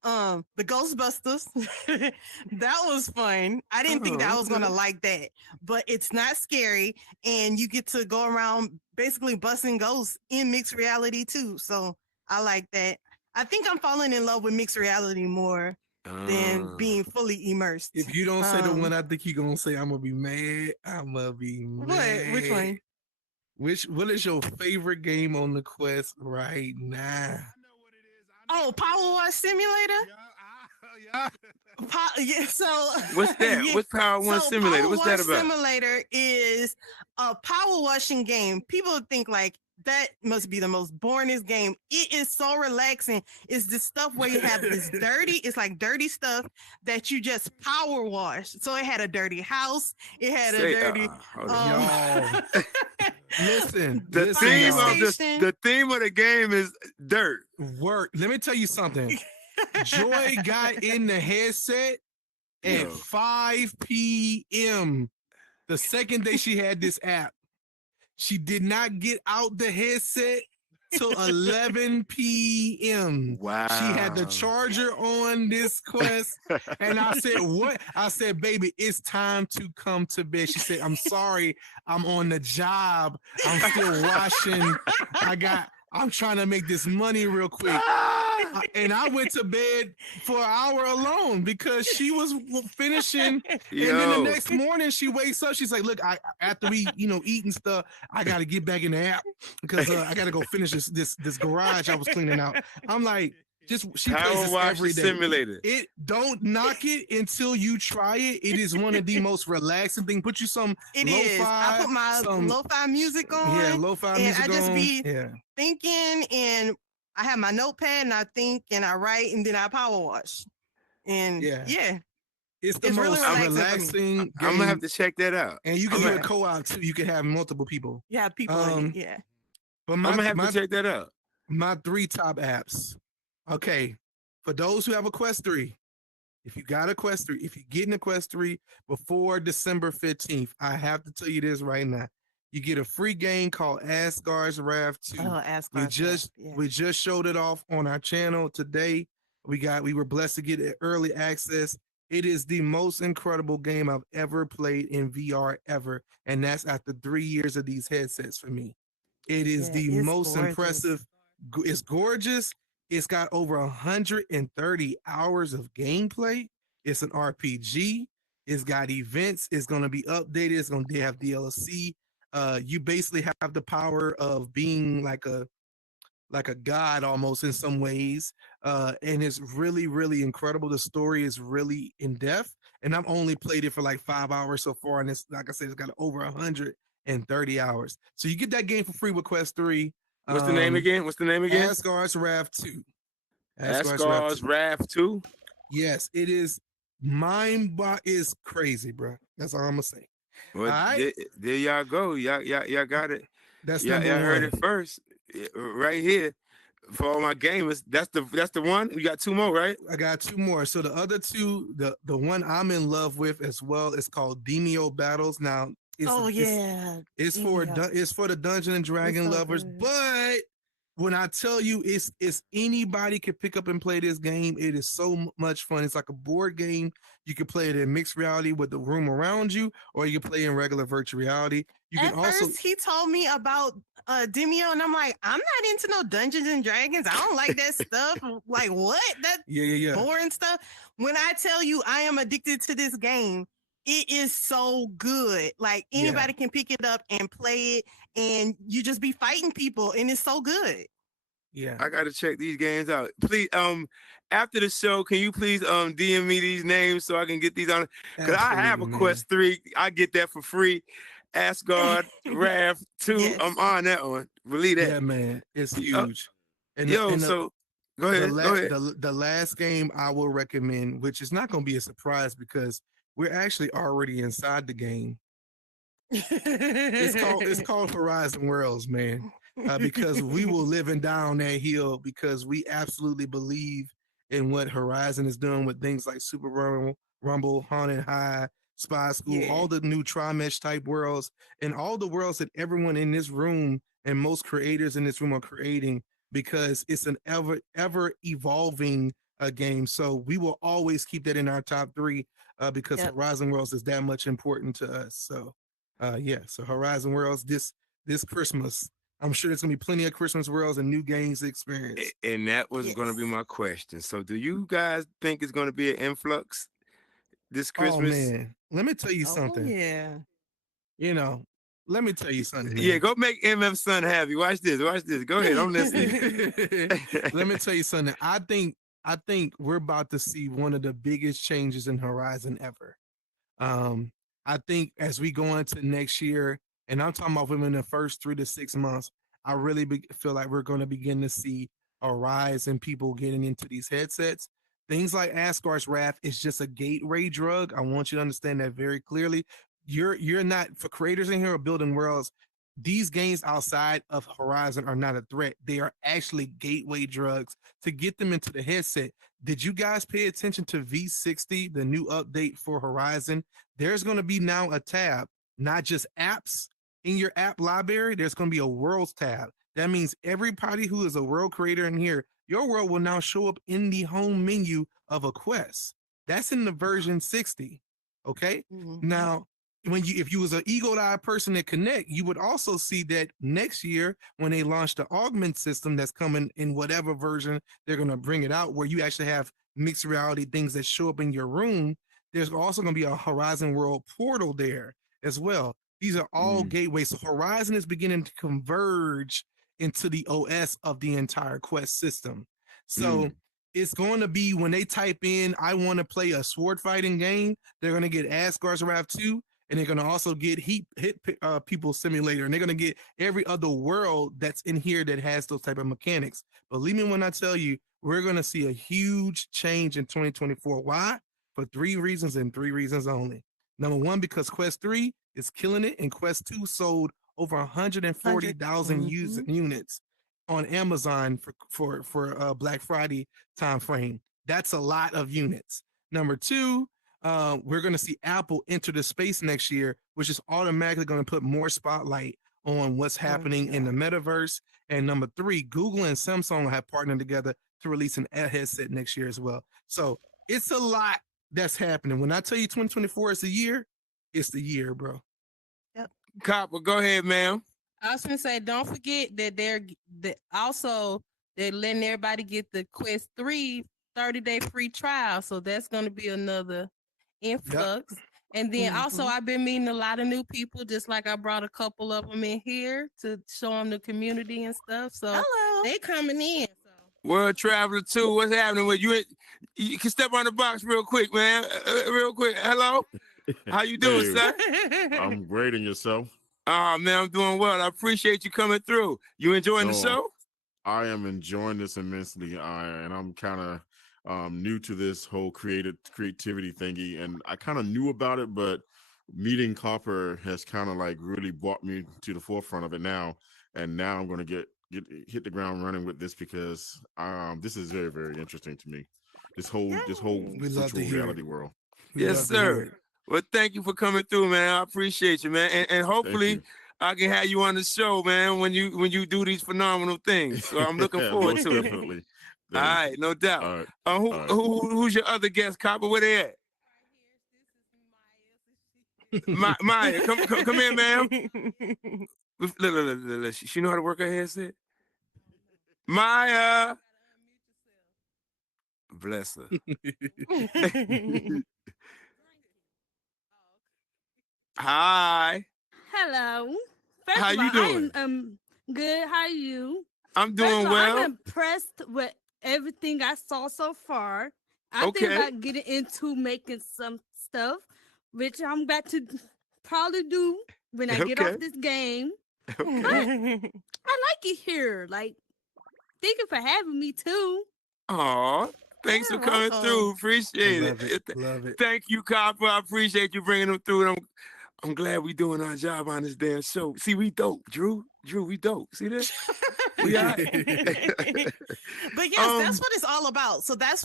The Ghostbusters, that was fun. I didn't think that I was gonna like that, but it's not scary, and you get to go around basically busting ghosts in mixed reality too. So I like that. I think I'm falling in love with mixed reality more than being fully immersed. If you don't say the one I think you're gonna say, I'm gonna be mad. I'm gonna be mad. What? Which one? What is your favorite game on the Quest right now? Oh, Power Wash Simulator? Yeah, so what's that? yeah. What's Power One So Simulator? Power What's that Wash about? Simulator is a power washing game. People think like that must be the most boringest game. It is so relaxing. It's the stuff where you have this it's like dirty stuff that you just power wash. So it had a dirty house. It had a dirty. Listen, The theme of the game is dirt. Work. Let me tell you something. Joy got in the headset at 5 p.m. the second day she had this app. She did not get out the headset till 11 p.m. Wow. She had the charger on this Quest. And I said, what? I said, baby, it's time to come to bed. She said, I'm sorry. I'm on the job. I'm still washing. I'm trying to make this money real quick. And I went to bed for an hour alone because she was finishing. And then the next morning she wakes up. She's like, look, after we, eat and stuff, I got to get back in the app because I got to go finish this garage I was cleaning out. I'm like, she plays this every day. Simulator. It don't knock it until you try it. It is one of the most relaxing things. Put you some lo-fi. I put my lo-fi music on. Yeah, lo-fi music on. And I just be thinking, and I have my notepad, and I think, and I write, and then I power wash. And it's the most really relaxing game. I'm gonna have to check that out. And you can do a co-op too. You can have multiple people. Yeah, people in it. Yeah. But I'm gonna have to check that out. My 3 top apps. Okay, for those who have a Quest 3, if you got a Quest 3, if you're getting a Quest 3 before December 15th, I have to tell you this right now. You get a free game called Asgard's Wrath 2. Oh, Asgard's Wrath. We just showed it off on our channel today. We were blessed to get early access. It is the most incredible game I've ever played in VR ever, and that's after 3 years of these headsets for me. It is Yeah, the it's most gorgeous. impressive. It's gorgeous. It's got over 130 hours of gameplay. It's an RPG. It's got events. It's going to be updated. It's going to have DLC. You basically have the power of being like a god almost in some ways, and it's really really incredible. The story is really in depth, and I've only played it for like 5 hours so far, and it's like I said, it's got over 130 hours. So you get that game for free with Quest 3. What's the name again? What's the name again? Asgard's Wrath 2. Asgard's Wrath 2. Yes, it is. Is crazy, bro. That's all I'm gonna say. Well, right. there y'all go. Y'all got it. That's y'all number heard one. it first, right here. For all my gamers, that's the one. We got 2 more, right? I got 2 more. So the other 2, the one I'm in love with as well is called Demio Battles. Now, it's for the Dungeon and Dragon lovers, good. but when I tell you it's anybody can pick up and play this game, it is so much fun. It's like a board game. You can play it in mixed reality with the room around you, or you can play in regular virtual reality. You At can also first, he told me about Demio, and I'm like, I'm not into no Dungeons and Dragons. I don't like that stuff. Like, what? That yeah. boring stuff. When I tell you I am addicted to this game, it is so good. Like, anybody can pick it up and play it, and you just be fighting people, and it's so good. Yeah. I gotta check these games out. Please, after the show, can you please DM me these names so I can get these on? Because I have a Quest 3. I get that for free. Asgard Wrath 2. Yes. I'm on that one. Believe that. Yeah, man. It's huge. So go ahead. The last game I will recommend, which is not going to be a surprise because we're actually already inside the game. It's called Horizon Worlds, man. Because we will living down that hill because we absolutely believe in what Horizon is doing with things like Super Rumble, Haunted High, Spy School, all the new Tri-Mesh type worlds, and all the worlds that everyone in this room and most creators in this room are creating, because it's an ever evolving game. So we will always keep that in our top 3 because Horizon Worlds is that much important to us. So so Horizon Worlds this Christmas. I'm sure there's gonna be plenty of Christmas worlds and new games to experience. And that was gonna be my question. So do you guys think it's gonna be an influx this Christmas? Oh man, let me tell you something. Yeah. Let me tell you something. Man. Yeah, go make MF Son happy. Watch this. Go ahead. I'm listening. Let me tell you something. I think we're about to see one of the biggest changes in Horizon ever. I think as we go into next year, and I'm talking about within the first 3 to 6 months, I really feel like we're going to begin to see a rise in people getting into these headsets. Things like Asgard's Wrath is just a gateway drug. I want you to understand that very clearly. You're not, for creators in here or building worlds, these games outside of Horizon are not a threat. They are actually gateway drugs to get them into the headset. Did you guys pay attention to V60, the new update for Horizon? There's going to be now a tab, not just apps in your app library. There's going to be a worlds tab. That means everybody who is a world creator in here, your world will now show up in the home menu of a Quest. That's in the version 60. Okay. Mm-hmm. Now, if you was an eagle-eyed person at Connect, you would also see that next year when they launch the augment system that's coming in whatever version they're going to bring it out, where you actually have mixed reality things that show up in your room, there's also going to be a Horizon World portal there as well. These are all gateways. So Horizon is beginning to converge into the OS of the entire Quest system. So it's going to be, when they type in, I want to play a sword fighting game, they're going to get Asgard's Wrath 2, and they're going to also get Hit People Simulator, and they're going to get every other world that's in here that has those type of mechanics. Believe me when I tell you, we're going to see a huge change in 2024. Why? For 3 reasons and 3 reasons only. Number 1, because Quest 3 is killing it, and Quest 2 sold over 140,000 units on Amazon for Black Friday time frame. That's a lot of units. Number 2, we're going to see Apple enter the space next year, which is automatically going to put more spotlight on what's happening in the metaverse. And number 3, Google and Samsung have partnered together to release an headset next year as well. So it's a lot that's happening. When I tell you 2024 is the year, it's the year, bro. Copper, go ahead, ma'am. I was gonna say, don't forget that they're letting everybody get the Quest 3 30-day free trial. So that's gonna be another influx. And then also I've been meeting a lot of new people, just like I brought a couple of them in here to show them the community and stuff. So Hello. they coming in. So World Traveler 2, what's happening with you? You can step on the box real quick, man. Real quick. Hello? How you doing, Hey, sir? I'm great, and yourself? Oh, man, I'm doing well. I appreciate you coming through. You enjoying the No, show? I am enjoying this immensely, and I'm kind of new to this whole creativity thingy, and I kind of knew about it, but meeting Copper has kind of like really brought me to the forefront of it now, and now I'm going to hit the ground running with this because this is very, very interesting to me. This whole We love to virtual hear reality it. world. We Yes, love to hear sir. it. Well, thank you for coming through, man. I appreciate you, man. And Thank hopefully you. I can have you on the show, man, when you do these phenomenal things. So I'm looking forward Most to it. definitely. All right, no doubt. All right. Who, All right. who's your other guest, Copper? Where they at? Maya, come here, ma'am. Look, she know how to work her headset. Maya, bless her. Hi, Hello. First how of all, you doing? I am good. How are you? I'm First doing of all, well. I'm impressed with everything I saw so far. I think Okay. about getting into making some stuff, which I'm about to probably do when I get Okay. off this game. Okay. I like it here. Like, thank you for having me too. Aw, thanks for You're coming welcome. through. Appreciate Love it. it. Love it. Thank you, Copper. I appreciate you bringing them through. And I'm glad we doing our job on this damn show. See, we dope, Drew. Drew, we dope. See this? We all right. But yes, that's what it's all about. So that's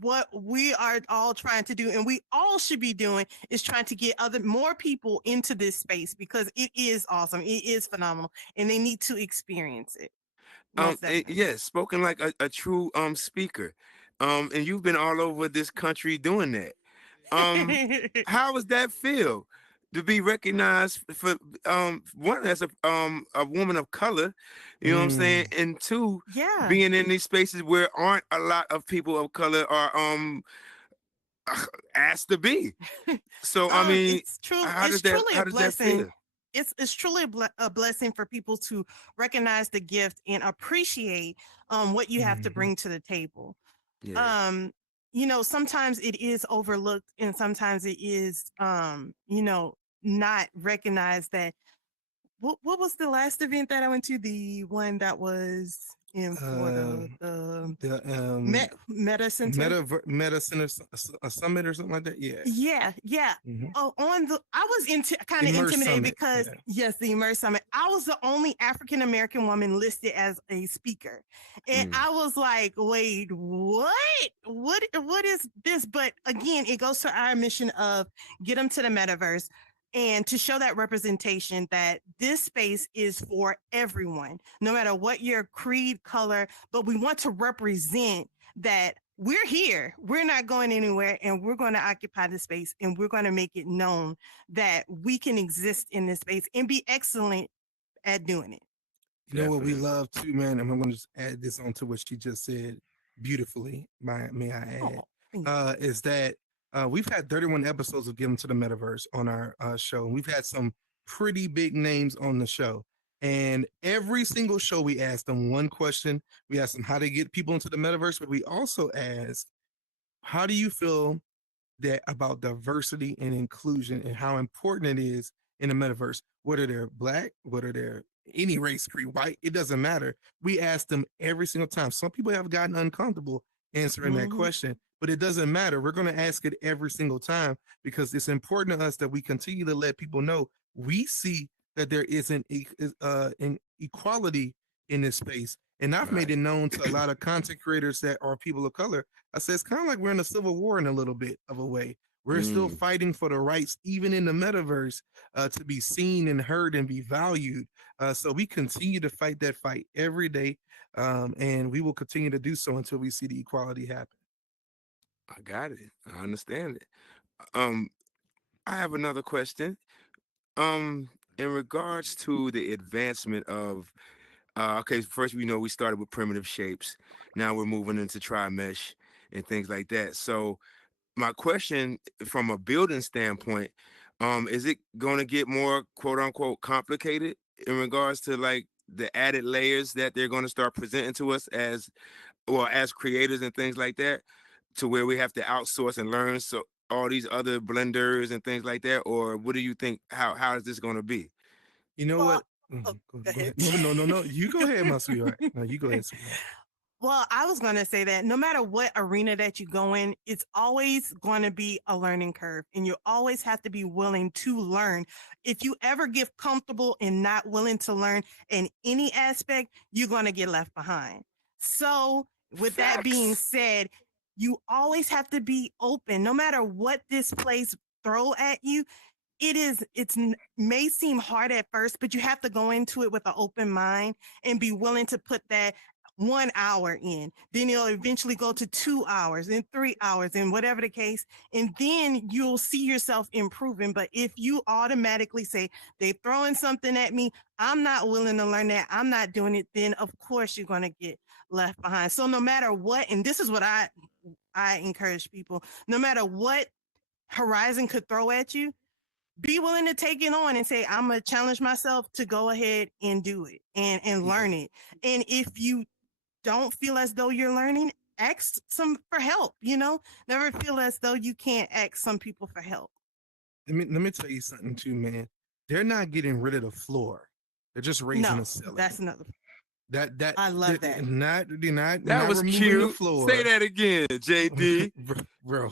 what we are all trying to do, and we all should be doing is trying to get more people into this space because it is awesome. It is phenomenal, and they need to experience it. Most definitely. Yes, spoken like a true speaker. And you've been all over this country doing that. How does that feel to be recognized for one as a woman of color, you know what I'm saying, and two, Yeah. being in these spaces where aren't a lot of people of color are asked to be. So I mean, it's true. how It's does that truly how a does that blessing. feel? It's truly a blessing for people to recognize the gift and appreciate what you have to bring to the table. Yeah. You know, sometimes it is overlooked and sometimes it is you know, not recognized. That what was the last event that I went to? The one that was in Florida, the Meta Center. Meta Center Summit or something like that. Yeah. Yeah. Mhm. Oh, I was kind of Immerse intimidated Summit, because yeah. yes, the Immerse Summit. I was the only African American woman listed as a speaker, and I was like, "Wait, what? What is this?" But again, it goes to our mission of get them to the metaverse. And to show that representation that this space is for everyone, no matter what your creed, color, but we want to represent that we're here, we're not going anywhere, and we're going to occupy the space, and we're going to make it known that we can exist in this space and be excellent at doing it. You know what we love too, man, and I'm going to just add this onto what she just said beautifully. May I add? Is that we've had 31 episodes of Give 'em to the Metaverse on our show, and we've had some pretty big names on the show. And every single show, we ask them one question. We ask them how to get people into the metaverse, but we also ask, how do you feel that about diversity and inclusion and how important it is in the metaverse? Whether they're black, whether they're any race, creed, white, it doesn't matter. We ask them every single time. Some people have gotten uncomfortable answering that question, but it doesn't matter. We're going to ask it every single time because it's important to us that we continue to let people know we see that there isn't an equality in this space. And I've made it known to a lot of content creators that are people of color. I said, it's kind of like we're in a civil war in a little bit of a way. We're still fighting for the rights, even in the metaverse, to be seen and heard and be valued. So we continue to fight that fight every day. And we will continue to do so until we see the equality happen. I got it. I understand it. Um, I have another question. Um, in regards to the advancement of, okay, first we know we started with primitive shapes. Now we're moving into tri-mesh and things like that. So my question from a building standpoint, is it going to get more quote unquote complicated in regards to like the added layers that they're going to start presenting to us as, well, as creators and things like that, to where we have to outsource and learn so all these other blenders and things like that? Or what do you think? How is this going to be? You know Well, what? oh, Go, go go ahead. ahead. No. You go ahead, my sweetheart. No, you go ahead, sweetheart. Well, I was going to say that no matter what arena that you go in, it's always going to be a learning curve, and you always have to be willing to learn. If you ever get comfortable and not willing to learn in any aspect, you're going to get left behind. So, with that being Facts. said, you always have to be open no matter what this place throw at you. May seem hard at first, but you have to go into it with an open mind and be willing to put that 1 hour in. Then it'll eventually go to 2 hours and 3 hours and whatever the case. And then you'll see yourself improving. But if you automatically say they're throwing something at me, I'm not willing to learn that, I'm not doing it, then of course you're going to get left behind. So no matter what, and this is what I encourage people, no matter what Horizon could throw at you, be willing to take it on and say, I'm gonna challenge myself to go ahead and do it and learn it. And if you don't feel as though you're learning, ask some for help, never feel as though you can't ask some people for help. Let me tell you something too, man. They're not getting rid of the floor. They're just raising No, the ceiling. that's another. That I love that. They're That not was removing the cute. floor. Say that again, JD. Bro.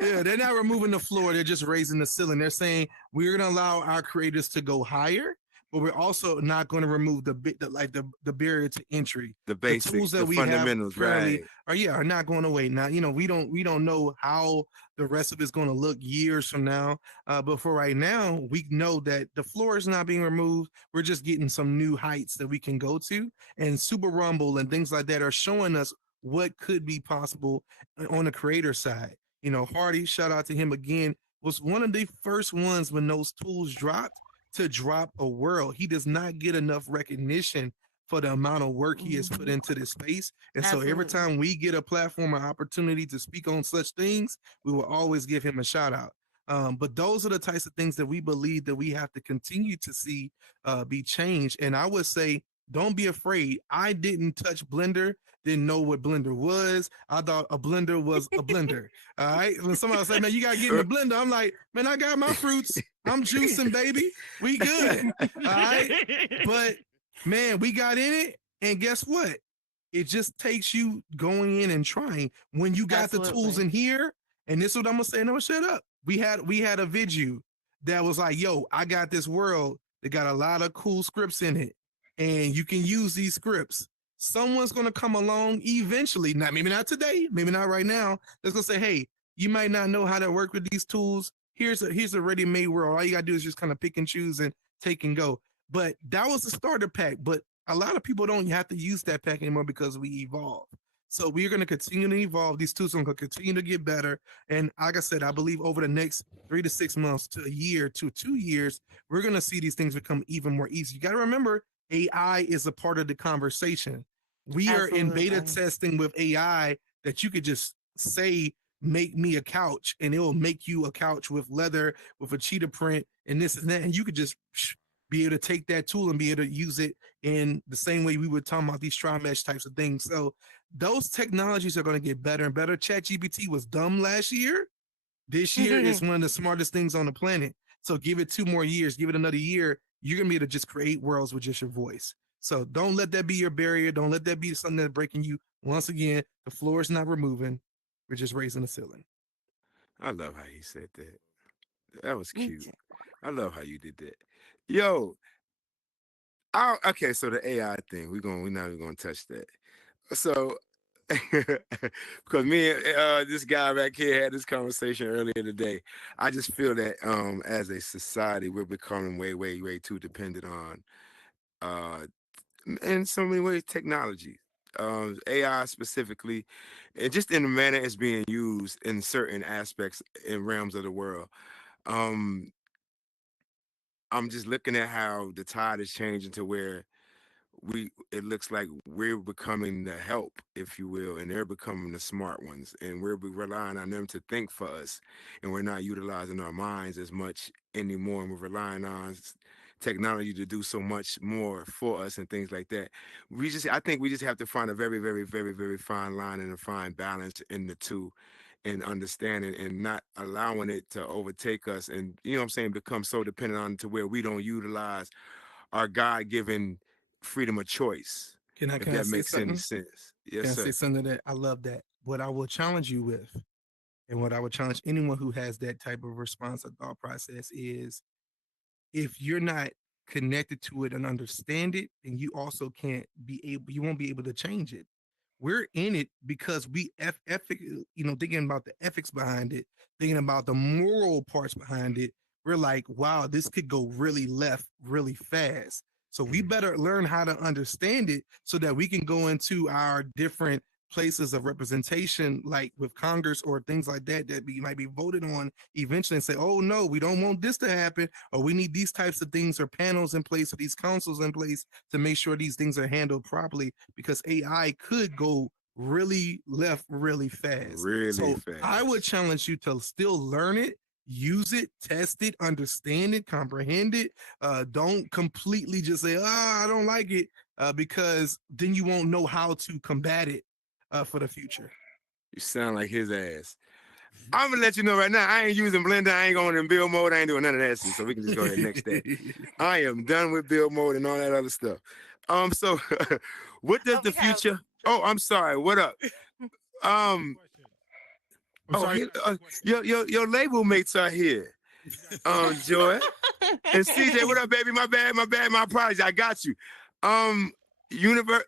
Yeah, they're not removing the floor. They're just raising the ceiling. They're saying we're going to allow our creators to go higher, but we're also not going to remove the barrier to entry. The The tools basics, that the we have fundamentals, currently right? are not going away. Now, we don't know how the rest of it's going to look years from now. But for right now, we know that the floor is not being removed. We're just getting some new heights that we can go to, and Super Rumble and things like that are showing us what could be possible on the creator side. Hardy, shout out to him again, was one of the first ones when those tools dropped to drop a world. He does not get enough recognition for the amount of work he has put into this space. And so every Absolutely. time we get a platform or opportunity to speak on such things, we will always give him a shout out. But those are the types of things that we believe that we have to continue to see be changed. And I would say, don't be afraid. I didn't touch Blender, didn't know what Blender was. I thought a blender was a blender. All right. When somebody say, man, you got to get in the blender, I'm like, man, I got my fruits. I'm juicing, baby. We good. All right. But man, we got in it. And guess what? It just takes you going in and trying. When you got the tools Absolutely. in here, and this is what I'm gonna say, and I'm gonna shut up. We had a video that was like, yo, I got this world that got a lot of cool scripts in it, and you can use these scripts. Someone's gonna come along eventually, maybe not today, maybe not right now. That's gonna say, hey, you might not know how to work with these tools. Here's a ready-made world. All you gotta do is just kind of pick and choose and take and go. But that was the starter pack. But a lot of people don't have to use that pack anymore because we evolve. So we're going to continue to evolve. These tools are going to continue to get better. And like I said, I believe over the next 3 to 6 months to a year to 2 years, we're going to see these things become even more easy. You got to remember, AI is a part of the conversation. We are in beta Absolutely. testing with AI that you could just say, make me a couch, and it will make you a couch with leather, with a cheetah print, and this and that. And you could just be able to take that tool and be able to use it in the same way we were talking about these tri-mesh types of things. So those technologies are going to get better and better. ChatGPT was dumb last year. This year is one of the smartest things on the planet. So give it 2 more years, give it another year. You're going to be able to just create worlds with just your voice. So don't let that be your barrier. Don't let that be something that's breaking you. Once again, the floor is not removing. We're just raising the ceiling. I love how you said that. That was Me cute. too. I love how you did that. Yo, okay, so the AI thing, we're not even gonna touch that. So because me and this guy back here had this conversation earlier today. I just feel that as a society we're becoming way, way, way too dependent on in so many ways technology. AI specifically, and just in the manner it's being used in certain aspects and realms of the world. Um, I'm just looking at how the tide is changing to where it looks like we're becoming the help, if you will, and they're becoming the smart ones, and we're relying on them to think for us, and we're not utilizing our minds as much anymore, and we're relying on technology to do so much more for us and things like that. I think we just have to find a very, very, very, very fine line and a fine balance in the two, and understanding and not allowing it to overtake us, and you know what I'm saying, become so dependent on it to where we don't utilize our God-given freedom of choice, Can I if can I that say makes any something? sense. Can Yes, I say sir. something that I love that? What I will challenge you with, and what I would challenge anyone who has that type of response or thought process is, if you're not connected to it and understand it, then you won't be able to change it. We're in it because thinking about the ethics behind it, thinking about the moral parts behind it. We're like, wow, this could go really left really fast. So we better learn how to understand it so that we can go into our different places of representation, like with Congress or things like that, that we might be voted on eventually, and say, oh no, we don't want this to happen, or we need these types of things or panels in place or these councils in place to make sure these things are handled properly, because AI could go really left really fast. Really So I would fast. challenge you to still learn it, use it, test it, understand it, comprehend it. Don't completely just say, I don't like it, because then you won't know how to combat it for the future. You sound like his ass. I'm gonna let you know right now, I ain't using Blender, I ain't going in build mode, I ain't doing none of that shit. So we can just go ahead and next that. I am done with build mode and all that other stuff. So what does the we have future? Oh, I'm sorry. What up? Um, I'm oh, sorry. your label mates are here. Joy and CJ, what up, baby? My bad, my apologies. I got you. Universe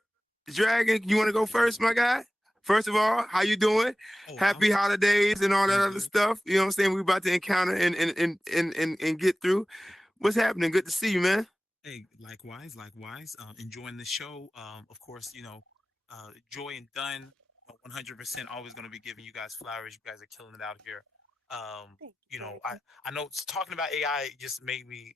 Dragon, you want to go first, my guy? First of all, how you doing? Oh, Happy holidays and all that I'm other good. stuff. You know what I'm saying? We're about to encounter and get through. What's happening? Good to see you, man. Hey, likewise, likewise. Enjoying the show. Of course, Joy and Dunn, 100% always going to be giving you guys flowers. You guys are killing it out here. Thank You you, know, I baby. I know talking about AI just made me,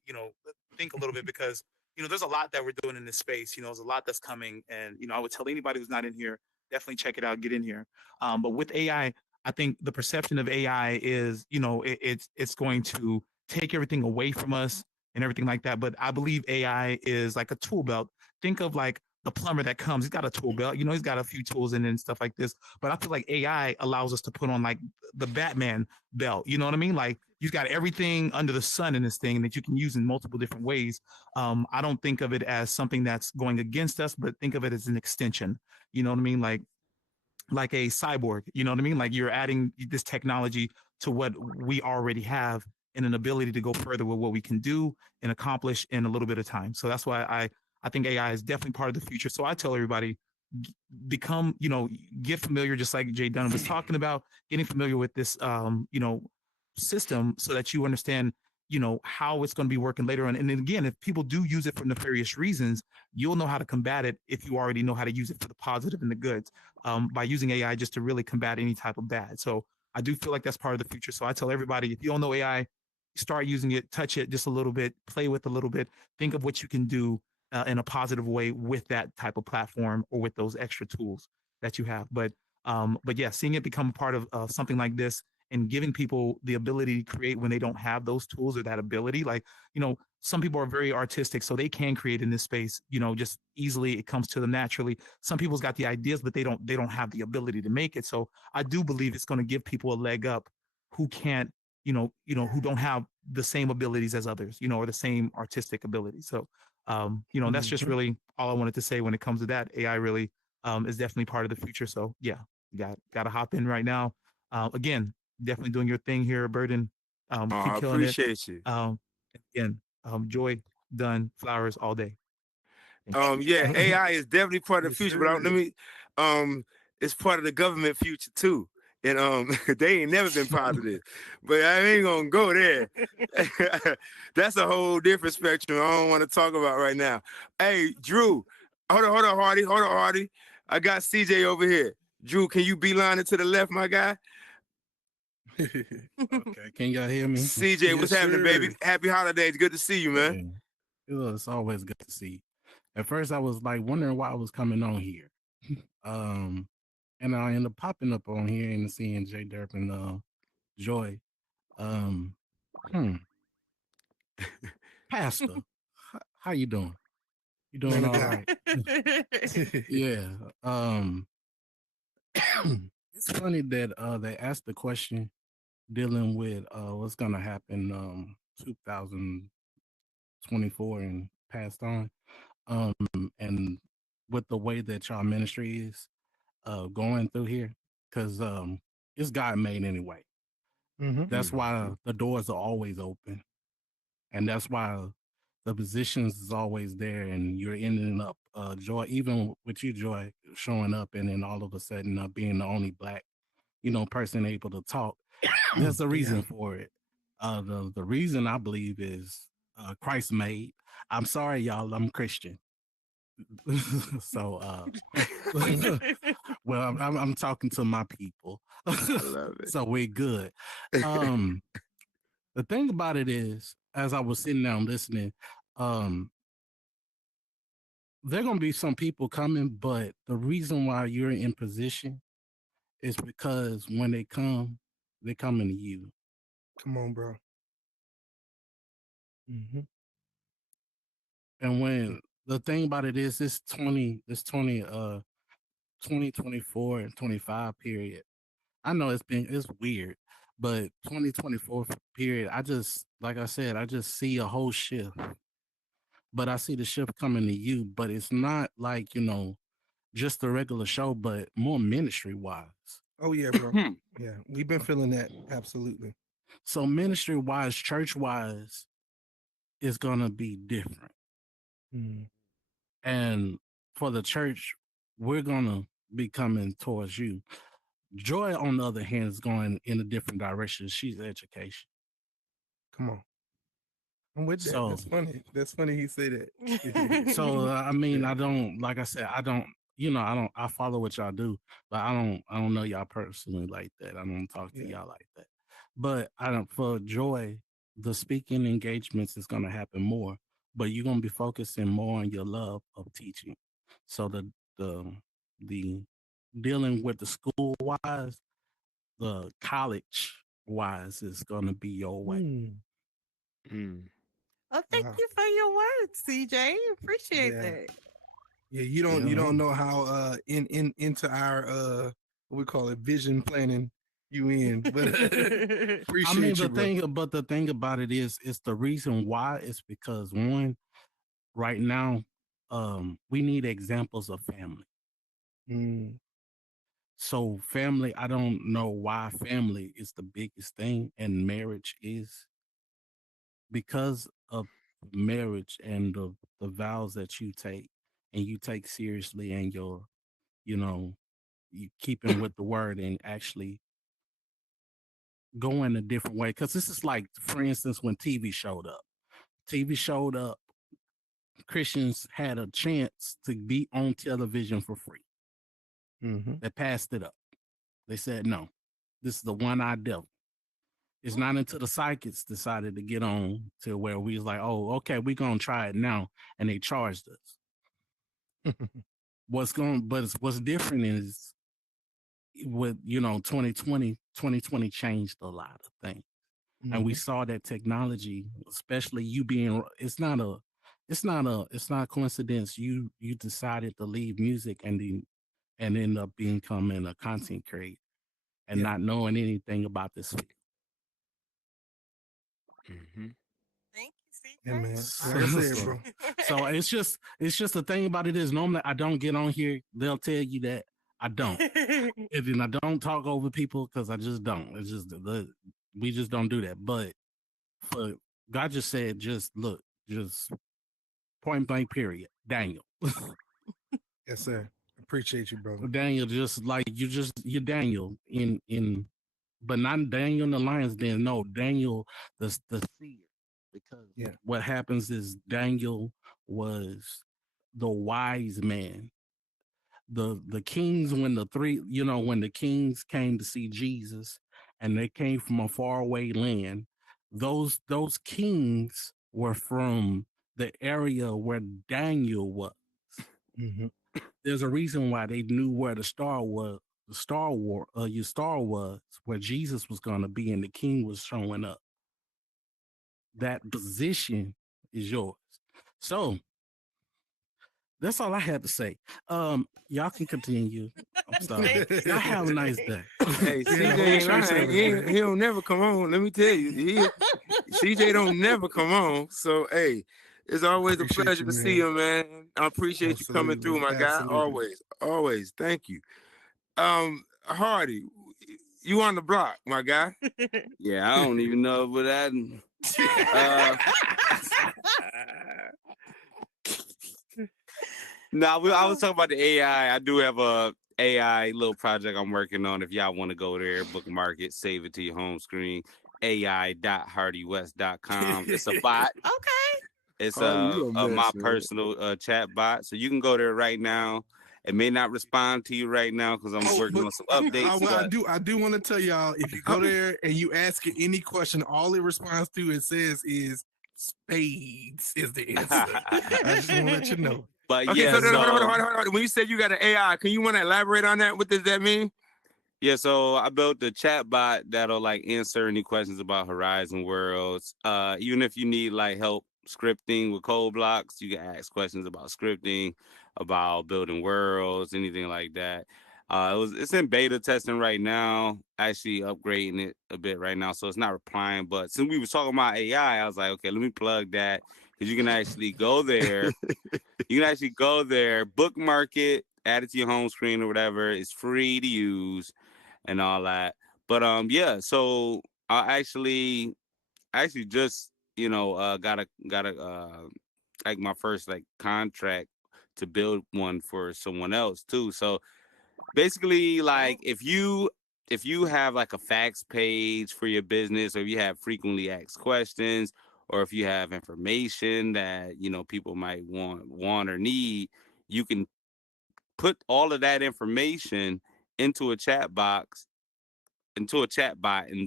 think a little bit because there's a lot that we're doing in this space. There's a lot that's coming, and I would tell anybody who's not in here, definitely check it out, get in here. But with I think the perception of AI is, it's going to take everything away from us and everything like that. But I believe AI is like a tool belt. Think of like the plumber that comes, he's got a tool belt, he's got a few tools in it and stuff like this. But I feel like AI allows us to put on like the Batman belt. You know what I mean? Like you've got everything under the sun in this thing that you can use in multiple different ways. I don't think of it as something that's going against us, but think of it as an extension. You know what I mean? Like a cyborg, you know what I mean? Like you're adding this technology to what we already have and an ability to go further with what we can do and accomplish in a little bit of time. So that's why I think AI is definitely part of the future. So I tell everybody, become, get familiar, just like Jay Dunn was talking about, getting familiar with this, system so that you understand, how it's going to be working later on. And then again, if people do use it for nefarious reasons, you'll know how to combat it if you already know how to use it for the positive and the good, by using AI just to really combat any type of bad. So I do feel like that's part of the future. So I tell everybody, if you don't know AI, start using it, touch it just a little bit, play with a little bit, think of what you can do in a positive way with that type of platform or with those extra tools that you have. But yeah, seeing it become part of something like this and giving people the ability to create when they don't have those tools or that ability, like, some people are very artistic, so they can create in this space, just easily. It comes to them naturally. Some people's got the ideas, but they don't have the ability to make it. So I do believe it's going to give people a leg up who can't, who don't have the same abilities as others, or the same artistic ability. So, that's just Mhm. really all I wanted to say when it comes to that. AI really is definitely part of the future. So yeah, got to hop in right now. Again, definitely doing your thing here, Burden. Oh, Keep I killing it. appreciate you. Again, Joy, Done, flowers all day. Thank you. Thank you, Yeah, baby. AI is definitely part of the Yes, future, but sir. let me, it's part of the government future too. And they ain't never been positive, but I ain't gonna go there. That's a whole different spectrum I don't want to talk about right now. Hey, Drew, hold on, Hardy. I got CJ over here. Drew, can you beeline it to the left, my guy? Okay, can y'all hear me? CJ, what's happening, baby? Happy holidays. Good to see you, man. Yeah. It's always good to see you. At first, I was like wondering why I was coming on here. And I ended up popping up on here and seeing J Derp and Joy. Hmm. Pastor, how you doing? You doing all right? Yeah. It's funny that they asked the question dealing with what's gonna happen 2024 and passed on. And with the way that y'all ministry is going through here, because it's God made anyway. That's why the doors are always open, and that's why the positions is always there, and you're ending up Joy, even with you, Joy, showing up, and then all of a sudden being the only black, person able to talk. There's a reason for it. The reason I believe is Christ made. I'm sorry, y'all. I'm Christian. So, well, I'm talking to my people. I love it. So we're good. The thing about it is, as I was sitting down listening, there gonna be some people coming, but the reason why you're in position is because when they come, they're coming to you. Come on, bro. And when the thing about it is, this 2024 and 25 period, I know it's weird, but 2024 period, like I said, I just see a whole shift. But I see the shift coming to you, but it's not like, just a regular show, but more ministry wise. Oh yeah, bro. Yeah, we've been feeling that absolutely. So ministry wise, church wise, is gonna be different. And for the church, we're gonna be coming towards you. Joy, on the other hand, is going in a different direction. She's education. Come on. I'm with that. So That's funny. That's funny he said that. So I mean, I don't, like I said, I don't, I follow what y'all do, but I don't know y'all personally like that. I don't talk to y'all like that. But for Joy, the speaking engagements is gonna happen more, but you're gonna be focusing more on your love of teaching. So the dealing with the school wise, the college wise is gonna be your way. Well, thank you for your words, CJ. Appreciate that. Yeah, you don't know how into our what we call it, vision planning you in, but appreciate I mean, the thing about it is, it's the reason why is because one, right now, we need examples of family. So family, I don't know why family is the biggest thing, and marriage is because of marriage and the vows that you take and you take seriously, and you keeping with the word and actually going a different way. Because this is like, for instance, when TV showed up, Christians had a chance to be on television for free. They passed it up. They said, no, this is the one-eyed devil. It's not until the psychics decided to get on to where we was like, oh, okay, we're going to try it now. And they charged us. What's different is with, 2020 changed a lot of things. And we saw that technology, especially you being, it's not a coincidence. You decided to leave music and end up becoming a content creator and not knowing anything about this field. Thank you, Yeah, man. So, Like I said, bro. so it's just the thing about it is, normally I don't get on here. They'll tell you that I don't, and then I don't talk over people because I just don't. It's just we just don't do that. But for God just said, just look, just point blank period. Daniel. Yes, sir. Appreciate you, brother. Daniel, just like you're Daniel in but not Daniel in the lion's den. No, Daniel the seer. Because what happens is Daniel was the wise man the kings when when the kings came to see Jesus and they came from a faraway land, those kings were from the area where Daniel was. Mm-hmm. There's a reason why they knew where the star was, your star was, where Jesus was going to be, and the king was showing up. That position is yours. So that's all I had to say. Y'all can continue. I'm sorry. Y'all have a nice day. Hey, CJ ain't lying. He don't never come on. Let me tell you, CJ don't never come on. So hey, it's always a pleasure to see you, man. I appreciate you coming through, my guy. Always. Thank you. Hardy, you on the block, my guy. Yeah, I don't even know, but I was talking about the AI. I do have a AI little project I'm working on. If y'all want to go there, bookmark it, save it to your home screen. AI.hardywest.com. It's a bot. Okay. It's my personal chat bot. So you can go there right now. It may not respond to you right now because I'm working on some updates. I do want to tell y'all, if you go there and you ask it any question, all it responds to is spades is the answer. I just want to let you know. But okay, yeah, so hold on. When you said you got an AI, can you want to elaborate on that? What does that mean? Yeah, so I built the chat bot that'll answer any questions about Horizon Worlds. Even if you need help scripting with code blocks, you can ask questions about scripting, about building worlds, anything like that. It's in beta testing right now, actually upgrading it a bit right now, so it's not replying. But since we were talking about AI, I was like, okay, let me plug that because you can actually go there. You can actually go there, bookmark it, add it to your home screen or whatever. It's free to use and all that. But yeah, so I actually just got a my first contract to build one for someone else too. So basically, if you have a fax page for your business, or if you have frequently asked questions, or if you have information that people might want or need, you can put all of that information into a chat bot, and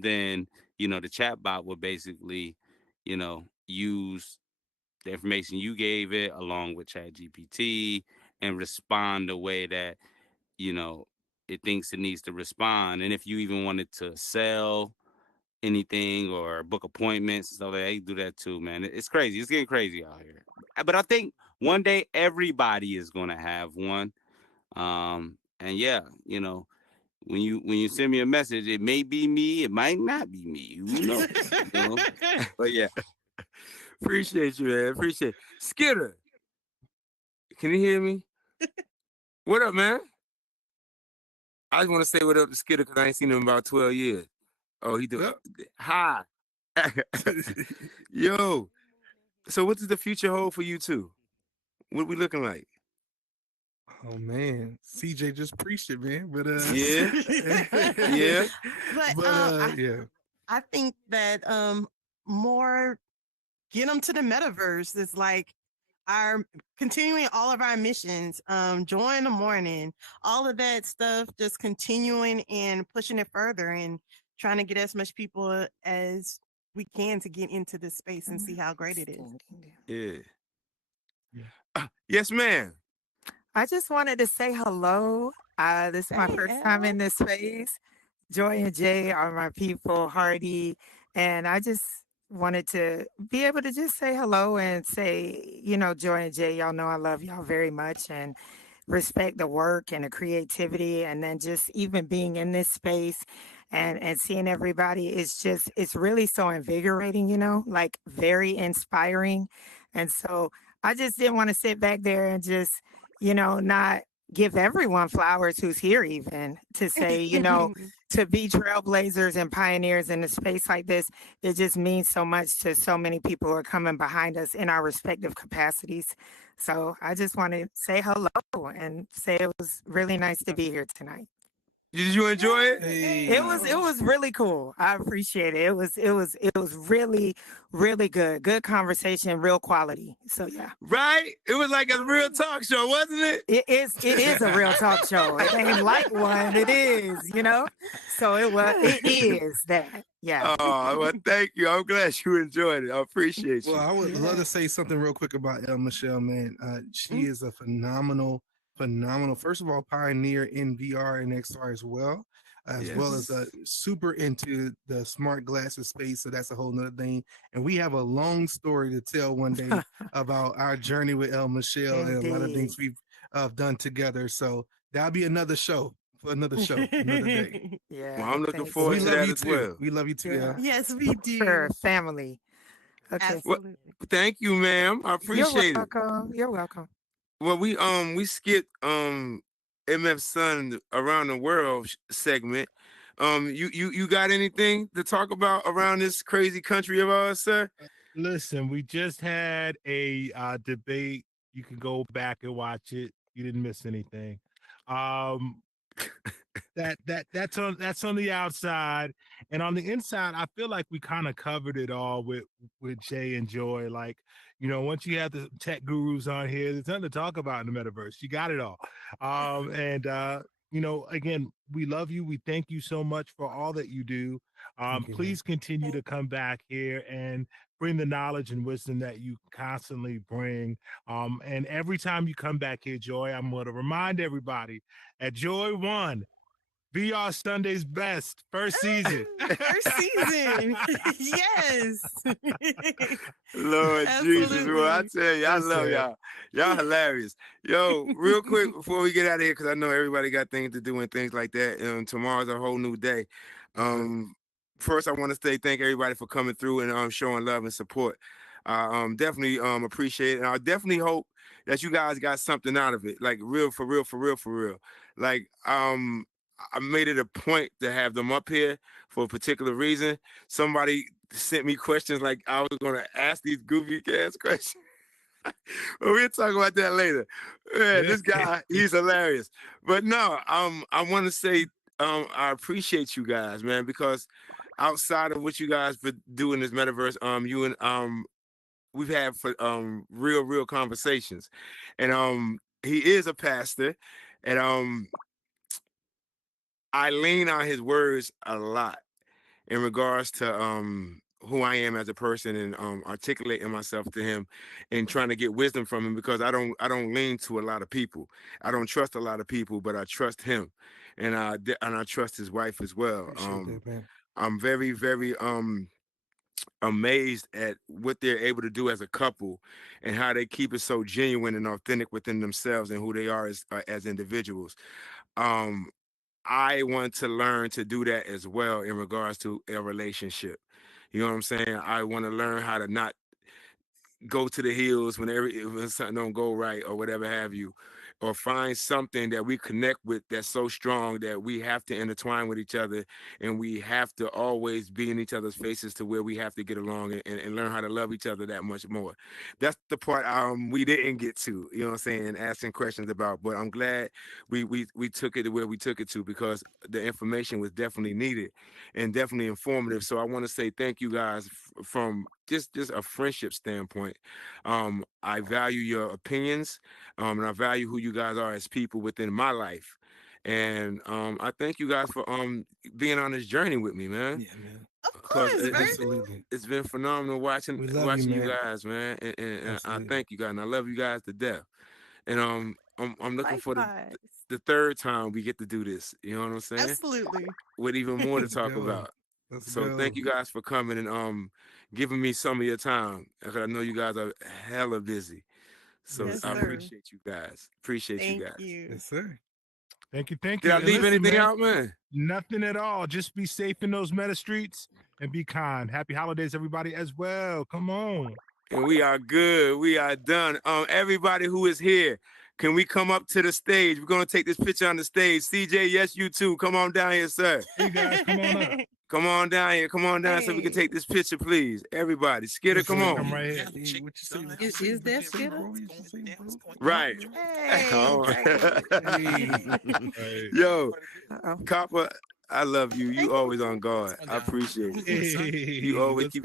then the chat bot will basically use the information you gave it along with ChatGPT and respond the way that it thinks it needs to respond. And if you even wanted to sell anything or book appointments, so they do that too, man. It's crazy. It's getting crazy out here. But I think one day everybody is gonna have one. And yeah, when you send me a message, it may be me, it might not be me. Who knows? But yeah. Appreciate you, man. Appreciate it. Skitter. Can you hear me? What up, man? I just want to say what up to Skitter because I ain't seen him in about 12 years. Oh, he do. Hi. Yo. So what does the future hold for you two? What we looking like? Oh man, CJ just preached it, man. But yeah. Yeah. But yeah. I think that more get them to the metaverse is our continuing all of our missions, Joy in the Morning, all of that stuff, just continuing and pushing it further and trying to get as much people as we can to get into this space and see how great it is. Yeah. Yes, ma'am. I just wanted to say hello. This is my first time in this space. Joy and Jay are my people, Hardy, and I just wanted to be able to just say hello and say, Joy and Jay, y'all know I love y'all very much and respect the work and the creativity, and then just even being in this space and seeing everybody it's really so invigorating, very inspiring. And so I just didn't want to sit back there and just, not give everyone flowers who's here even to say, to be trailblazers and pioneers in a space like this. It just means so much to so many people who are coming behind us in our respective capacities. So I just want to say hello and say it was really nice to be here tonight. Did you enjoy it? It was really cool. I appreciate it. It was really, really good. Good conversation, real quality. So yeah. Right? It was like a real talk show, wasn't it? It is a real talk show. It ain't like one. It is, you know? So it is that. Yeah. Oh, well, thank you. I'm glad you enjoyed it. I appreciate you. Well, I would love to say something real quick about El Michelle, man. She is a phenomenal, first of all, pioneer in VR and XR as well. As well as super into the smart glasses space. So that's a whole nother thing. And we have a long story to tell one day about our journey with El Michelle and a lot of things we've done together. So that'll be another show for another show, another day. Yeah. Well, I'm looking forward to that as well. We love you too. Yeah. Yes, we do. Sure, family. Okay. Absolutely. Thank you, ma'am. I appreciate You're it. welcome. You're welcome. Well, we skipped MF Sun around the world segment. You got anything to talk about around this crazy country of ours, sir? Listen, we just had a debate. You can go back and watch it. You didn't miss anything. That's on the outside, and on the inside, I feel like we kind of covered it all with Jay and Joy. Like, you know, once you have the tech gurus on here, there's nothing to talk about in the metaverse. You got it all. You know, again, we love you. We thank you so much for all that you do. Please continue to come back here and bring the knowledge and wisdom that you constantly bring. And every time you come back here, Joy, I'm going to remind everybody at Joy 1, VR Sunday's best, first season. First season. Yes. Lord Jesus, bro. I tell you, I love y'all. Y'all hilarious. Yo, real quick before we get out of here, because I know everybody got things to do and things like that. Tomorrow's a whole new day. First, I want to say thank everybody for coming through and showing love and support. Definitely appreciate it. And I definitely hope that you guys got something out of it. Like real, for real, for real, for real. Like I made it a point to have them up here for a particular reason. Somebody sent me questions like I was going to ask these goofy ass questions. But we'll talk about that later. Man, this guy, he's hilarious. But no, I want to say I appreciate you guys, man, because outside of what you guys do in this metaverse, you and we've had for real conversations. And he is a pastor, and I lean on his words a lot in regards to who I am as a person and articulating myself to him and trying to get wisdom from him, because I don't lean to a lot of people. I don't trust a lot of people, but I trust him, and I trust his wife as well. I'm very amazed at what they're able to do as a couple and how they keep it so genuine and authentic within themselves and who they are as individuals. I want to learn to do that as well in regards to a relationship. You know what I'm saying? I want to learn how to not go to the hills when something don't go right or whatever have you, or find something that we connect with that's so strong that we have to intertwine with each other, and we have to always be in each other's faces to where we have to get along and learn how to love each other that much more. That's the part we didn't get to, you know what I'm saying, asking questions about. But I'm glad we took it to where we took it to, because the information was definitely needed and definitely informative. So I want to say thank you guys from just a friendship standpoint. I value your opinions, and I value who you guys are as people within my life. And I thank you guys for being on this journey with me, man. Yeah, man. Of course, it's been phenomenal watching you guys, man. And I thank you guys, and I love you guys to death. And I'm looking for the third time we get to do this. You know what I'm saying? Absolutely. With even more to talk about. So thank you guys for coming and giving me some of your time. I know you guys are hella busy. So Yes, I sir. appreciate you guys. Appreciate you guys. Yes, sir. Thank you. Thank Did you. I And leave listen, anything man, out, man? Nothing at all. Just be safe in those meta streets and be kind. Happy holidays, everybody, as well. Come on. And we are good. We are done. Everybody who is here, can we come up to the stage? We're gonna take this picture on the stage. CJ, yes, you too. Come on down here, sir. Hey guys, come on up. Come on down here. Come on down so we can take this picture, please. Everybody. Skitter, come on. Come right here. Is that Skitter? Right. Hey. Yo, Copper, I love you. You always on guard. I appreciate it. Hey, You always let's keep